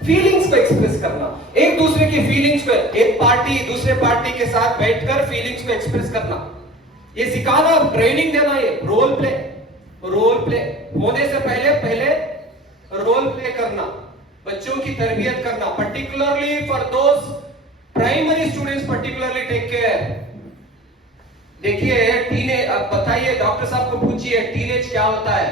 फीलिंग्स को एक्सप्रेस करना, एक दूसरे की फीलिंग्स को, एक पार्टी दूसरे पार्टी के साथ बैठकर फीलिंग्स को एक्सप्रेस करना, ये सिखाना, ट्रेनिंग देना, ये रोल प्ले होने से पहले रोल प्ले करना, बच्चों की तरबियत करना, particularly for those primary students, particularly take care. देखिए टीनेज, अब बताइए, डॉक्टर साहब को पूछिए टीनेज क्या होता है?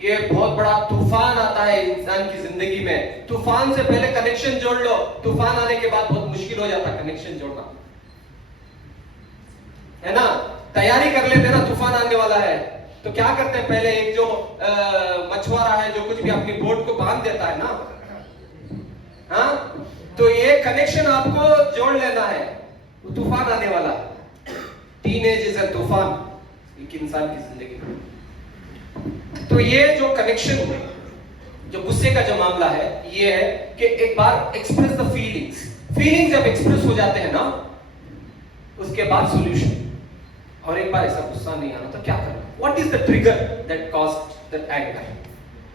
ये बहुत बड़ा तूफान आता है इंसान की जिंदगी में। तूफान से पहले कनेक्शन जोड़ लो, तूफान आने के बाद बहुत मुश्किल हो जाता है कनेक्शन जोड़ना, है ना? तैयारी कर लेते ना, तूफान आने वाला है तो क्या करते हैं? पहले एक जो मछुआरा है, जो कुछ भी अपनी बोट को बांध देता है ना, हाँ, तो ये कनेक्शन आपको जोड़ लेना है, तूफान आने वाला है। टीनेज इज अ तूफान एक इंसान की जिंदगी में। तो ये जो कनेक्शन, जो गुस्से का जो मामला है, ये है कि एक बार एक्सप्रेस द फीलिंग्स जब एक्सप्रेस हो जाते हैं ना, उसके बाद सॉल्यूशन। और एक बार ऐसा गुस्सा नहीं आना तो क्या करना? What is the trigger that caused that anger?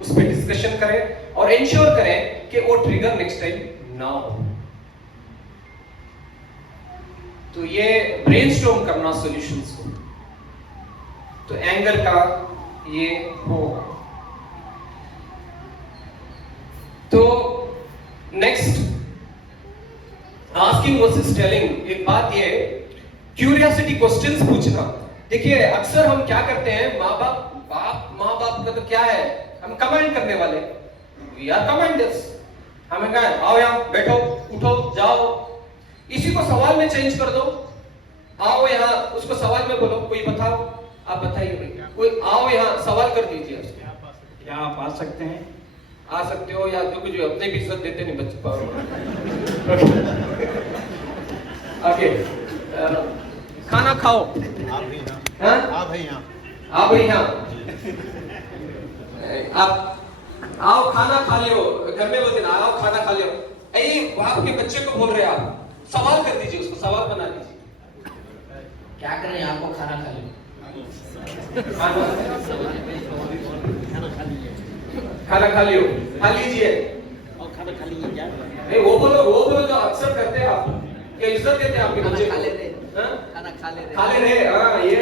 उस पर डिस्कशन करें और इंश्योर करें कि वो ट्रिगर नेक्स्ट टाइम ना हो। तो ये ब्रेनस्टॉर्म करना सॉल्यूशंस को, तो एंगर का ये हो। तो नेक्स्ट, आस्किंग वर्सेस टेलिंग। एक बात ये, क्यूरियोसिटी क्वेश्चंस पूछना। देखिए अक्सर हम क्या करते हैं, माँ बाप का तो क्या है, हम कमेंट करने वाले, वी आर कमेंटर्स। हमें कहा आओ यहाँ बैठो, उठो, जाओ, इसी को सवाल में चेंज कर दो। आओ यहाँ, उसको सवाल में बोलो, कोई बताओ, आप बताइए भाई, कोई आओ यहाँ, सवाल कर दीजिए उसको। क्या आप आ सकते हैं? आ सकते हो, या जो कुछ अपने भी इज्जत देते नहीं बच्चे पाओ। ओके, खाना खाओ। आप भाई यहाँ आप आओ, खाना खा लियो। घर में बोलते ना, आओ खाना खा लियो। आपके बच्चे को बोल रहे हैं, आप सवाल कर दीजिए, उसको सवाल बना दीजिए। क्या करें? आपको खाना खा लो। खाना खा लियो, खा लीजिए। और खाना खा लीजिए क्या? नहीं, वो बोलो जो अक्सर करते हैं आप, ये इज्जत देते हैं आपके बच्चे को। खा लेते, खाना खा ले रहे, हाँ ये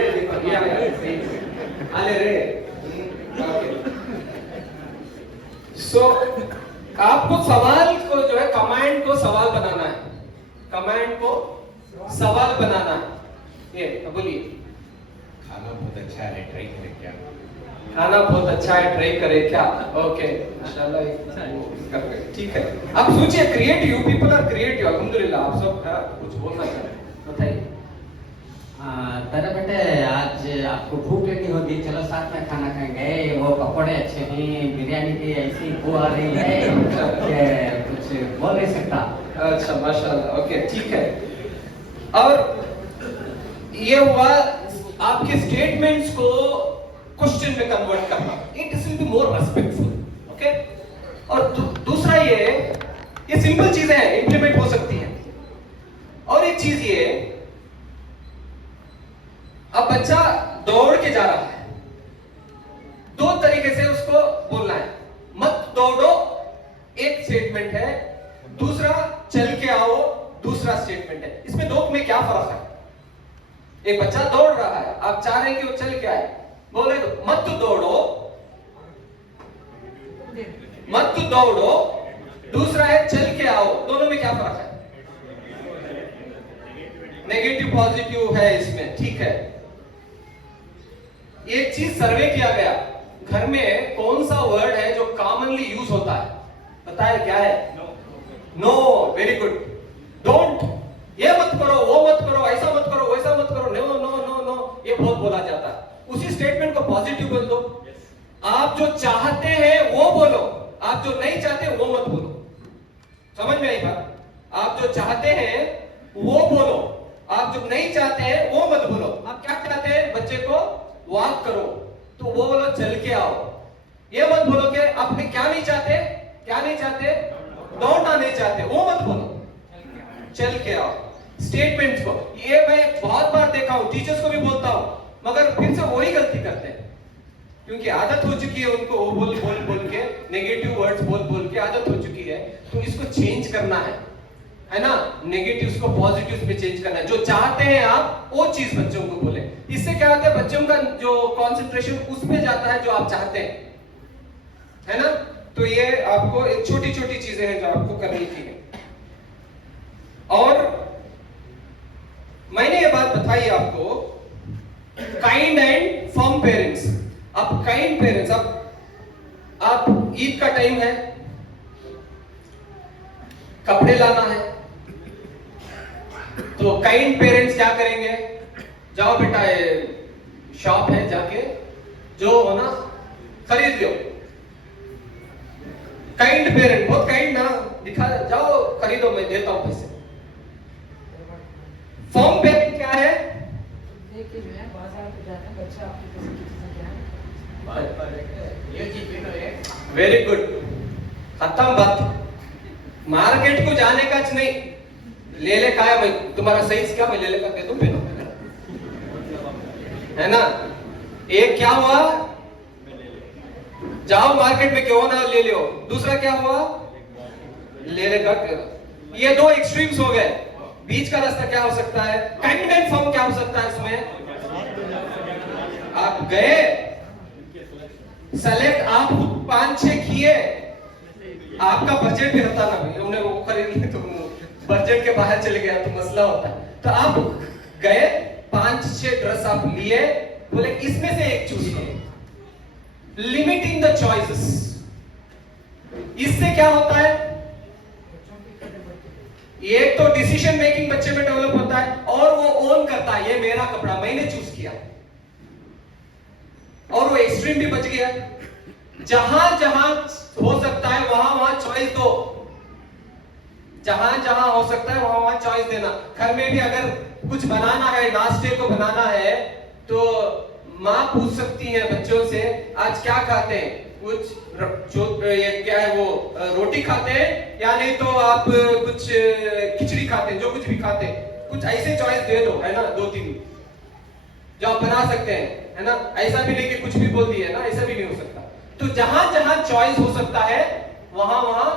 खा ले रहे। सो आपको सवाल को जो है, कमांड को सवाल बनाना है, कमांड को सवाल बनाना है। ये बोलिए, खाना बहुत अच्छा है, ट्राई करें क्या? खाना बहुत अच्छा है, ट्राई करें क्या? ओके, माशाल्लाह, ठीक है। आप सोचिए, creative, you people are creative, अल्हम्दुलिल्लाह। आप सब कुछ बोलना चाह रहे हैं, बताइए। तेरा बेटे, आज आपको भूख लगी होगी, चलो साथ में खाना खाएंगे। वो पकौड़े अच्छे हैं, बिरयानी की ऐसी बू आ रही है कि कुछ बोल नहीं सकता। अच्छा, माशाल्लाह, ओके, ठीक है। और ये हुआ आपके स्टेटमेंट्स को क्वेश्चन में कन्वर्ट करना, it will be more respectful, okay. और दूसरा ये सिंपल चीजें हैं, इंप्लीमेंट हो सकती हैं। और एक चीज ये, अब बच्चा दौड़ के जा रहा है, दो तरीके से उसको बोलना है। मत दौड़ो एक स्टेटमेंट है, दूसरा चल के आओ दूसरा स्टेटमेंट है। इसमें दो में क्या फर्क है? एक बच्चा दौड़ रहा है, आप चाह रहे हैं कि वो चल के आए, बोले तो मत दौड़ो, मत दौड़ो। दूसरा है चल के आओ, दोनों में क्या फर्क है? नेगेटिव पॉजिटिव है इसमें, ठीक है। एक चीज सर्वे किया गया, घर में कौन सा वर्ड है जो कॉमनली यूज होता है? बताए क्या है? No, very good. डोंट, ये मत करो, वो मत करो, ऐसा मत करो, वैसा मत करो, नो नो नो नो, ये बहुत बोला जाता है। उसी स्टेटमेंट को पॉजिटिव बोल दो। आप जो चाहते हैं वो बोलो, आप जो नहीं चाहते वो मत बोलो। समझ में आई बात? आप जो चाहते हैं वो बोलो, आप जो नहीं चाहते हैं वो मत बोलो। आप क्या चाहते हैं? बच्चे को वॉक करो, तो वो बोलो चल के आओ। ये मत बोलो कि आपने क्या नहीं चाहते, क्या नहीं चाहते, दौड़ना नहीं चाहते, वो मत बोलो, चल के आओ। स्टेटमेंट्स को ये मैं बहुत बार देखा हूं, टीचर्स को भी बोलता हूं, मगर फिर से वही गलती करते हैं, क्योंकि आदत हो चुकी है उनको वो बोल बोल बोल के, नेगेटिव वर्ड्स बोल बोल के आदत हो चुकी है। तो इसको चेंज करना है ना? नेगेटिव्स को पॉजिटिव्स में चेंज करना है। जो चाहते हैं आप वो चीज बच्चों को बोले। इससे क्या होता है? बच्चों का जो कंसंट्रेशन उस पे जाता है जो आप चाहते हैं, है ना? तो ये आपको एक छोटी छोटी चीजें हैं जो आपको करनी थी। और मैंने ये बात बताई आपको, काइंड एंड फर्म पेरेंट्स। अब काइंड पेरेंट्स, अब आप ईद का टाइम है, कपड़े लाना है, तो काइंड पेरेंट्स क्या करेंगे? जाओ बेटा, शॉप है, जाके जो हो ना खरीद लो। काइंड पेरेंट, बहुत काइंड ना, दिखा, जाओ खरीदो, मैं देता हूं पैसे। फॉर्म पेरेंट क्या है? देखिए जो है बाजार पे जाते हैं, बच्चा आपकी पसंद की चीजें क्या है? ये चीज भी तो है। वेरी गुड, खत्म बात। मार्केट को जाने का नहीं, ले ले खाया, मैं तुम्हारा साइज क्या, मैं ले ले कर दे दूं, पहनो, है ना? एक क्या हुआ? जाओ मार्केट में, क्यों ना ले लो। दूसरा क्या हुआ? ले ले कर। ये दो एक्सट्रीम्स हो गए। बीच का रास्ता क्या हो सकता है? काइंड एंड फर्म क्या हो सकता है इसमें? आप गए सेलेक्ट, आप 5-6 किए, आपका बजट भी रहता ना, भाई उन्हें वो खरीद लिए तो बजट के बाहर चले गया तो मसला होता है। तो आप गए 5-6 ड्रेस आप लिए, बोले इसमें से एक चूज करो, लिमिटिंग द चॉइसेस। इससे क्या होता है? एक तो डिसीजन मेकिंग बच्चे में डेवलप होता है, और वो ओन करता है, ये मेरा कपड़ा, मैंने चूज किया, और वो एक्सट्रीम भी बच गया। जहां जहां हो सकता है वहां वहां चॉइस दो, जहां जहां हो सकता है वहां वहां चॉइस देना। घर में भी अगर कुछ बनाना है, नाश्ते को बनाना है, तो माँ पूछ सकती है बच्चों से, आज क्या खाते हैं? कुछ जो ये क्या है, वो रोटी खाते हैं, या नहीं तो आप कुछ खिचड़ी खाते हैं, जो कुछ भी खाते हैं, कुछ ऐसे चॉइस दे दो, है ना, 2-3 जो आप बना सकते हैं, है ना? ऐसा भी नहीं कि कुछ भी बोल दिया ना, ऐसा भी नहीं हो सकता। तो जहां जहां चॉइस हो सकता है वहां वहां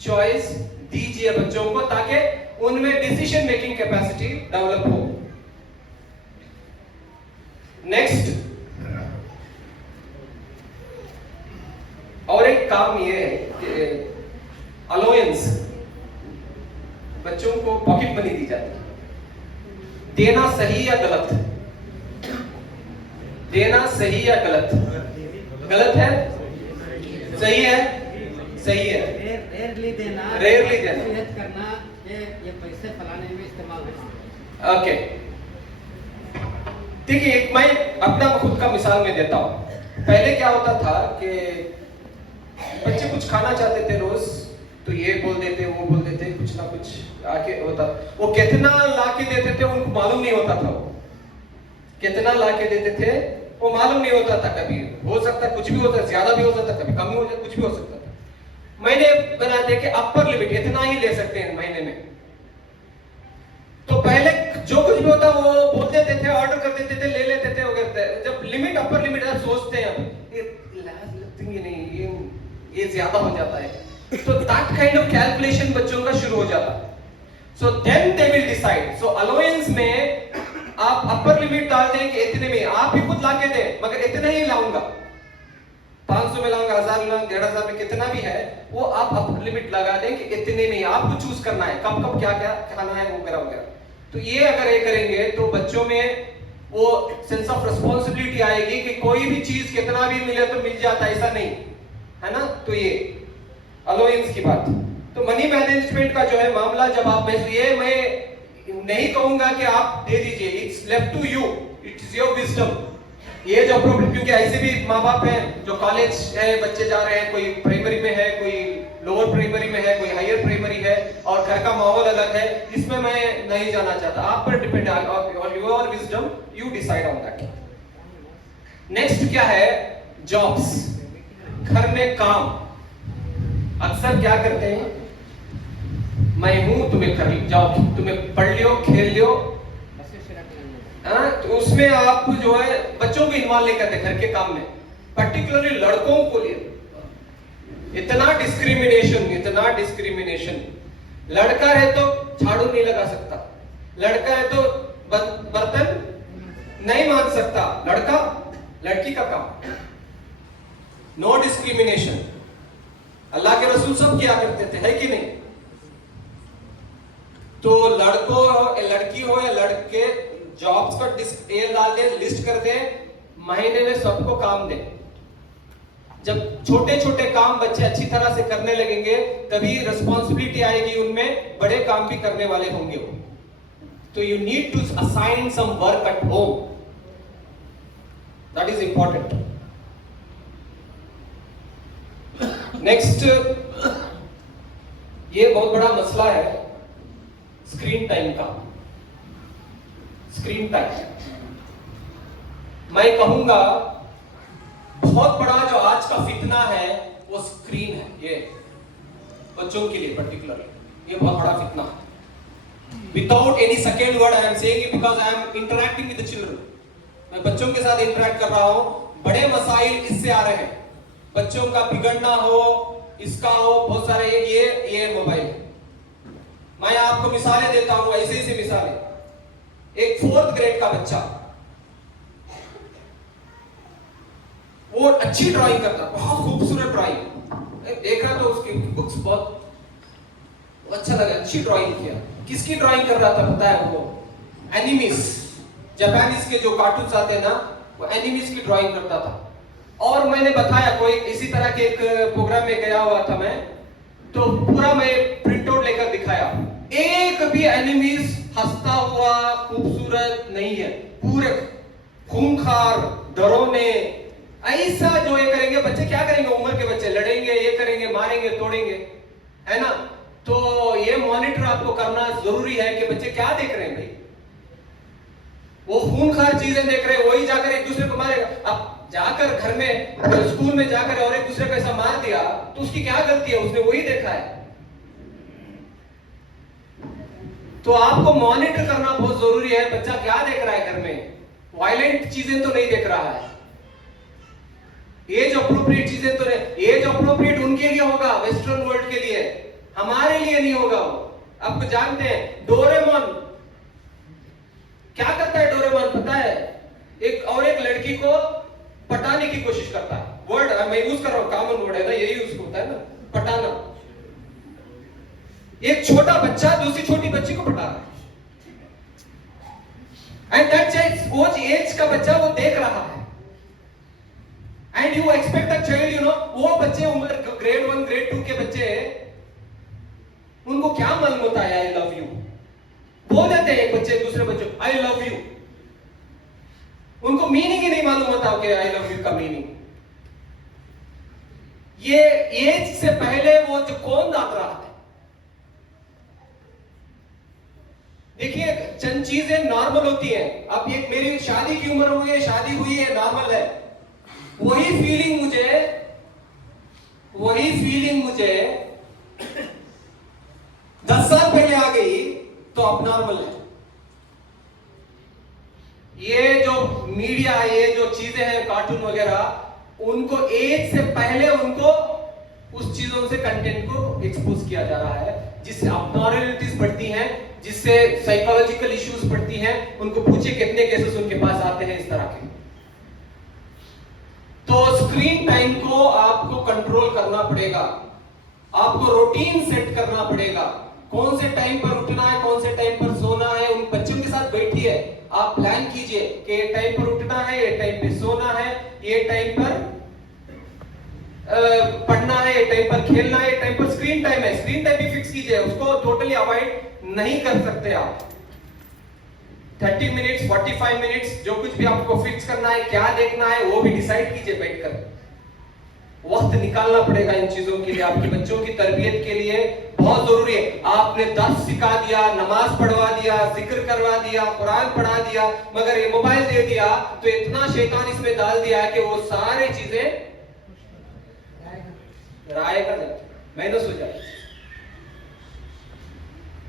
चॉइस दीजिए बच्चों को, ताकि उनमें डिसीजन मेकिंग कैपेसिटी डेवलप हो। नेक्स्ट, और एक काम ये है कि अलाउंस, बच्चों को पॉकेट मनी दी जाती है। देना सही या गलत? देना सही या गलत? गलत है? सही है? सही है। रेयरली देना, रेयरली देना, नसीहत करना, ये पैसे फलाने में इस्तेमाल होना। ओके, देखिए, एक मैं अपना खुद का मिसाल में देता हूं। पहले क्या होता था कि बच्चे कुछ खाना चाहते थे रोज, तो ये बोल देते, वो बोल देते, कुछ ना कुछ आके होता। वो कितना लाके देते थे उनको मालूम नहीं होता था, वो कितना लाके देते थे वो मालूम नहीं होता था। कभी हो सकता, कुछ भी होता, ज्यादा भी हो सकता, कभी कम हो जाता, कुछ भी हो सकता था। मैंने बना दिया कि अपर लिमिट इतना ही ले सकते हैं महीने में। तो पहले जो कुछ भी होता वो बोल देते थे, ऑर्डर कर देते थे, ले लेते थे, वगैरह। जब लिमिट, अपर लिमिट आप सोचते हैं, अब ये नहीं, ये ज्यादा हो जाता है, तो दैट काइंड ऑफ कैलकुलेशन बच्चों का शुरू हो जाता है. So then they will decide. So allowance में आप अपर लिमिट डाल दें कि इतने में, आप ही खुद लाके दें, मगर इतना ही लाऊंगा, 500 में लाऊंगा, 1000 में लाऊंगा, 1500 में, कितना भी है वो आप अपर लिमिट लगा दें कि इतने में आपको चूज करना है, कब कब क्या क्या खाना है वगैरह वगैरह. तो ये अगर ये करेंगे तो बच्चों में वो सेंस ऑफ रिस्पॉन्सिबिलिटी आएगी कि कोई भी चीज कितना भी मिले तो मिल जाता, ऐसा नहीं है ना. तो ये अलाउंस की बात. तो मनी मैनेजमेंट का जो है मामला, जब आप ये मैं नहीं कहूंगा कि आप दे दीजिए, it's left to you, it is your wisdom. ये जो अप्रोप्रिएट, क्योंकि ऐसे भी माँ बाप हैं जो कॉलेज है, बच्चे जा रहे हैं, कोई प्राइमरी में है, कोई लोअर प्राइमरी में है, कोई हायर प्राइमरी है, और घर का माहौल अलग है, इसमें मैं नहीं जाना चाहता. आप पर depend on your wisdom, you decide on that. Next क्या है, जॉब्स, घर में काम. अक्सर क्या करते हैं, मैं हूं, तुम्हें कर जाओ, तुम्हें पढ़ लियो, खेल लियो, तो उसमें आप जो है बच्चों को इन्वॉल्व नहीं करते घर के काम में. पर्टिकुलरली लड़कों को लिए इतना डिस्क्रिमिनेशन. लड़का है तो झाड़ू नहीं लगा सकता, लड़का है तो बर्तन नहीं मान सकता, लड़का लड़की का काम. No discrimination. अल्लाह के रसूल सब किया करते थे, है कि नहीं. तो लड़की हो या लड़के, जॉब्स का ये डाल दे, लिस्ट कर दे, महीने में सबको काम दे. जब छोटे छोटे काम बच्चे अच्छी तरह से करने लगेंगे तभी रिस्पॉन्सिबिलिटी आएगी उनमें, बड़े काम भी करने वाले होंगे वो. तो you need to assign some work at home, that is important. Next, ये बहुत बड़ा मसला है स्क्रीन टाइम का. स्क्रीन टाइम मैं कहूंगा बहुत बड़ा जो आज का फितना है वो स्क्रीन है. ये बच्चों के लिए पर्टिकुलरली ये बहुत बड़ा फितना है. Without any second word I am saying it because I am interacting with the children. मैं बच्चों के साथ इंटरैक्ट कर रहा हूं. बड़े मसाइल इससे आ रहे हैं. बच्चों का बिगड़ना हो, इसका हो, बहुत सारे ये मोबाइल. मैं आपको मिसालें देता हूं, ऐसे मिसालें. एक 4th ग्रेड का बच्चा, वो अच्छी ड्राइंग करता, बहुत खूबसूरत ड्राइंग देख रहा था, उसकी बुक्स बहुत अच्छा लगा, अच्छी ड्राइंग किया. किसकी ड्राइंग कर रहा था पता है? वो एनिमीज, जापानीज के जो कार्टून्स आते हैं ना, वो एनिमीज की ड्राइंग करता था. और मैंने बताया, कोई इसी तरह के एक प्रोग्राम में गया हुआ था मैं, तो पूरा मैं प्रिंट आउट लेकर दिखाया. एक भी एनिमीज हंसता हुआ खूबसूरत नहीं है, पूरे खूंखार, डरोने, ऐसा जो ये करेंगे बच्चे. क्या करेंगे? उम्र के बच्चे लड़ेंगे, ये करेंगे, मारेंगे, तोड़ेंगे, है ना. तो ये मॉनिटर आपको करना जरूरी है कि बच्चे क्या देख रहे हैं भाई. वो खूंखार चीजें देख रहे हैं, वही जाकर एक दूसरे को मारेगा. अब जाकर घर में, स्कूल में जाकर और एक दूसरे को ऐसा मार दिया तो उसकी क्या गलती है? उसने वही देखा है. तो आपको मॉनिटर करना बहुत जरूरी है, बच्चा क्या देख रहा है घर में. वायलेंट चीजें तो नहीं देख रहा है, एज अप्रोप्रिएट चीजें तो नहीं. एज अप्रोप्रिएट उनके लिए होगा, वेस्टर्न वर्ल्ड के लिए, हमारे लिए नहीं होगा. वो आपको जानते हैं डोरेमोन क्या करता है? डोरेमोन पता है, एक लड़की को पटाने की कोशिश करता है. वर्ड मैं यूज कर रहा हूं, कॉमन वर्ड है ना, यही यूज होता है ना, पटाना. एक छोटा बच्चा दूसरी छोटी बच्ची को पटा रहा है. एंड दैट चाइल्ड, वो एज का बच्चा वो देख रहा है. And you expect a child, you know, वो बच्चे उम्र ग्रेड 1 ग्रेड 2 के बच्चे, उनको क्या मालूम होता है आई लव यू. बोल देते हैं एक बच्चे दूसरे बच्चों आई लव यू. उनको मीनिंग ही नहीं मालूम होता कि आई लव यू का मीनिंग. ये एज से पहले वो जो कौन दाग रहा है. देखिए चंद चीजें नॉर्मल होती हैं. अब एक मेरी शादी की उम्र हुई है, शादी हुई है, नॉर्मल है. वही फीलिंग मुझे 10 साल पहले आ गई तो अब नॉर्मल है. ये जो मीडिया, ये जो चीजें हैं कार्टून वगैरह, उनको एज से पहले उनको उस चीजों से कंटेंट को एक्सपोज किया जा रहा है, जिससे अबनॉर्मलिटीज बढ़ती हैं, जिससे साइकोलॉजिकल इश्यूज बढ़ती हैं। उनको पूछिए कितने केसेस उनके पास आते हैं इस तरह के। तो स्क्रीन टाइम को आपको कंट्रोल करना पड़ेगा, आपको रूटीन सेट करना पड़ेगा। कौन से टाइम पर उठना है, कौन से टाइम पर सोना है, उन बच्चों के साथ बैठिए, आप प्लान कीजिए कि ये टाइम पर उठना है, ये टाइम पे सोना है, ये टाइम पर पढ़ना है, ये टाइम पर खेलना है, ये टाइम पर स्क्रीन टाइम है। स्क्रीन टाइम भी फिक्स कीजिए, उसको टोटली अवॉइड नहीं कर सकते आप। 30 मिनट्स 45 मिनट्स जो कुछ भी आपको फिक्स करना है, क्या देखना है वो भी डिसाइड कीजिए बैठकर। वक्त निकालना पड़ेगा इन चीजों के लिए, आपके बच्चों की तरबियत के लिए बहुत जरूरी है। आपने दर्स सिखा दिया, नमाज पढ़वा दिया, जिक्र करवा दिया, कुरान पढ़ा दिया, मगर ये मोबाइल दे दिया तो इतना शैतान इसमें डाल दिया है कि वो सारी चीजें रायगा माइनस हो जाए।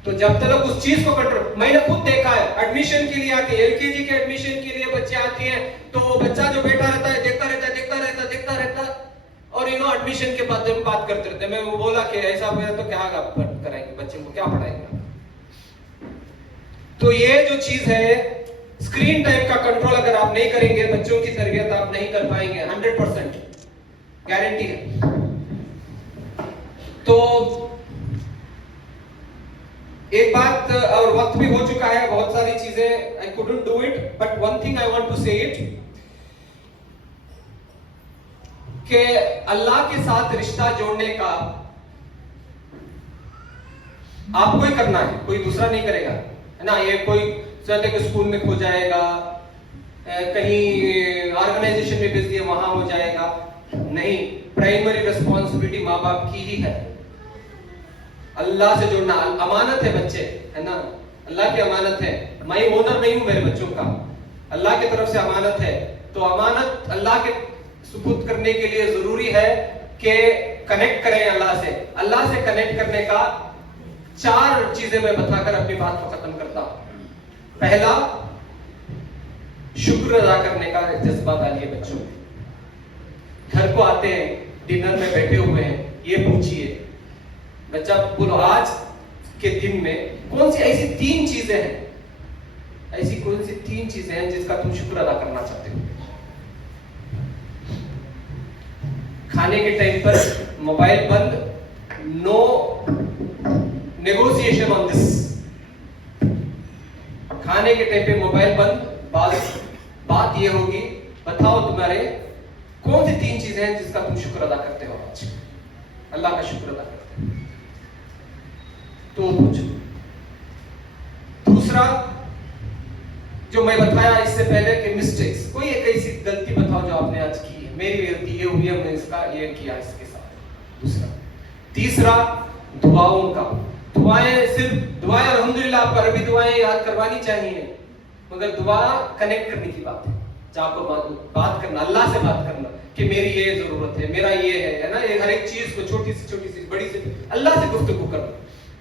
तो जब तक उस चीज को कंट्रोल, मैंने खुद देखा है, एडमिशन के लिए आते हैं, एलकेजी के एडमिशन के लिए बच्चे आते हैं, तो वो बच्चा जो बैठा रहता है देखता रहता और एडमिशन के बाद में बात करते रहते हैं। मैं वो बोला कि ऐसा हो तो क्या कराएंगे, बच्चे को क्या पढ़ाएंगे। तो ये जो चीज है स्क्रीन टाइम का कंट्रोल अगर आप नहीं करेंगे, बच्चों की तरबियत आप नहीं कर पाएंगे, 100% गारंटी है। तो एक बात, और वक्त भी हो चुका है, बहुत सारी चीजें I couldn't do it, but one thing I want to say it कि अल्लाह के साथ रिश्ता जोड़ने का आपको ही करना है, कोई दूसरा नहीं करेगा, है ना। ये कोई सोचते कि स्कूल में खो जाएगा, कहीं ऑर्गेनाइजेशन में भेज दिया वहां हो जाएगा, नहीं। प्राइमरी रिस्पॉन्सिबिलिटी माँ बाप की ही है। अल्लाह से जुड़ना अमानत है बच्चे, है ना, अल्लाह की अमानत है। मैं ओनर नहीं हूं मेरे बच्चों का, अल्लाह की तरफ से अमानत है। तो अमानत अल्लाह के सुपुर्द करने के लिए जरूरी है कि कनेक्ट करें अल्लाह से। अल्लाह से कनेक्ट करने का 4 चीजें मैं बताकर अपनी बात को खत्म करता हूं। पहला, शुक्र अदा करने का जज्बा डालिए बच्चों में। घर को आते हैं, डिनर में बैठे हुए हैं, ये पूछिए बच्चा, बोलो आज के दिन में कौन सी ऐसी 3 चीजें हैं, ऐसी कौन सी 3 चीजें हैं जिसका तुम शुक्र अदा करना चाहते हो। खाने के टाइम पर मोबाइल बंद, नो नेगोशिएशन ऑन दिस। खाने के टाइम पे मोबाइल बंद, बात ये होगी, बताओ तुम्हारे कौन सी 3 चीजें हैं जिसका तुम शुक्र अदा करते हो आज, अल्लाह का शुक्र अदा करते हो। तो पूछो। दूसरा जो मैं बताया इससे पहले कि मिस्टेक्स, कोई एक ऐसी गलती बताओ जो आपने आज की है, मेरी गलती ये हुई है, मैंने इसका ये किया इसके साथ। दूसरा। तीसरा, दुआओं का, दुआएं सिर्फ दुआएं अल्हम्दुलिल्लाह आपको अरबी दुआएं याद करवानी चाहिए, मगर दुआ कनेक्ट करने की बात है। आपको बात करना, अल्लाह से बात करना कि मेरी ये जरूरत है, मेरा ये है ना, ये हर एक चीज को छोटी सी बड़ी सी अल्लाह से गुफ्तगू करना,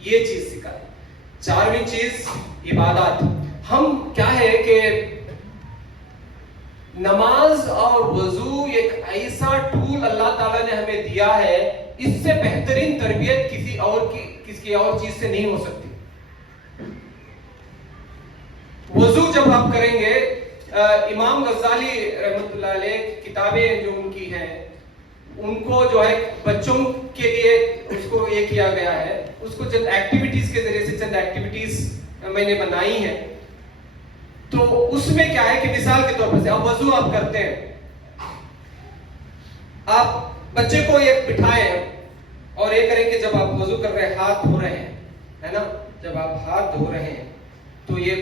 ये चीज सिखाए। 4वीं चीज इबादत। हम क्या है कि नमाज और वजू एक ऐसा टूल अल्लाह ताला ने हमें दिया है, इससे बेहतरीन तरबियत किसी और चीज से नहीं हो सकती। वजू जब आप करेंगे, इमाम गज़ाली रहमतुल्लाह अलैह किताबें जो उनकी हैं, उनको जो है बच्चों के लिए उसको ये किया गया है, उसको चंद एक्टिविटीज के जरिए से चंद एक्टिविटीज मैंने बनाई है। तो उसमें क्या है कि मिसाल के तौर पर से अब वजू आप करते हैं, आप बच्चे को एक बिठाए और ये करें कि जब आप वजू कर रहे हैं, हाथ धो रहे हैं, है ना, जब आप हाथ धो रहे हैं तो ये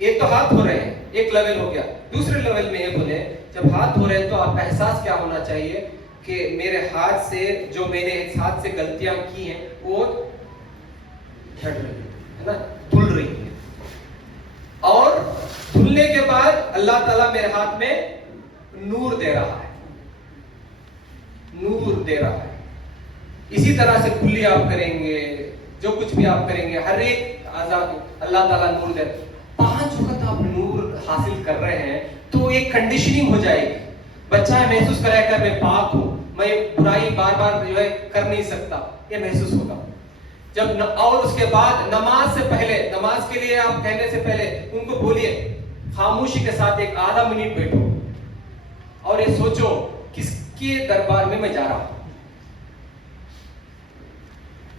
एक तो हाथ धो रहे हैं, एक लेवल हो गया। दूसरे लेवल में ये बोले, जब हाथ धो रहे हैं तो आपका एहसास क्या होना चाहिए कि मेरे हाथ से जो मैंने इस हाथ से गलतियां की हैं वो झड़ रही है ना, धुल रही है। और धुलने के बाद अल्लाह ताला मेरे हाथ में नूर दे रहा है, नूर दे रहा है। इसी तरह से कुल्ली आप करेंगे, जो कुछ भी आप करेंगे, हर एक आजाद अल्लाह ताला नूर दे। 5 वक्त आप नूर हासिल कर रहे हैं तो एक कंडीशनिंग हो जाएगी। बच्चा है महसूस कराया कर मैं पाक हूं, मैं बुराई बार बार जो है कर नहीं सकता, ये महसूस होगा। जब और उसके बाद नमाज से पहले, नमाज के लिए आप कहने से पहले उनको बोलिए, खामोशी के साथ एक आधा मिनट बैठो और ये सोचो किसके दरबार में मैं जा रहा हूं।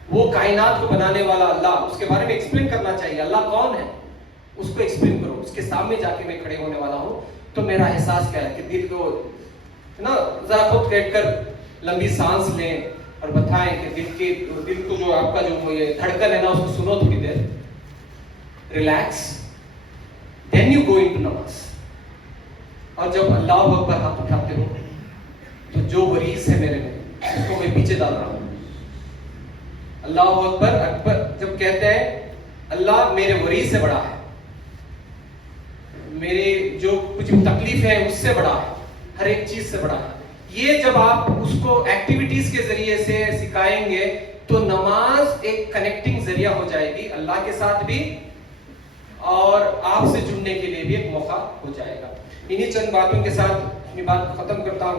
वो कायनात को बनाने वाला अल्लाह, उसके बारे में एक्सप्लेन करना चाहिए, अल्लाह कौन है उसको एक्सप्लेन करो। उसके सामने जाके मैं खड़े होने वाला हूं तो मेरा एहसास क्या है कि दिल को ना जरा खुद बैठकर लंबी सांस लें और बताएं कि दिल को जो आपका जो ये धड़कन है ना उसको सुनो थोड़ी देर, relax, then you go into नमाज। और जब अल्लाह अकबर हाथ उठाते हो तो जो वरीस है मेरे में उसको मैं पीछे डाल रहा हूं। अल्लाह अकबर, अकबर जब कहते हैं अल्लाह मेरे वरीस से बड़ा है, मेरे जो कुछ तकलीफ है उससे बड़ा है, हर एक चीज से बड़ा है। ये जब आप उसको एक्टिविटीज के जरिए से सिखाएंगे तो नमाज एक कनेक्टिंग जरिया हो जाएगी अल्लाह के साथ भी और आपसे जुड़ने के लिए भी एक मौका हो जाएगा। इन्हीं चंद बातों के साथ अपनी बात खत्म करता हूँ।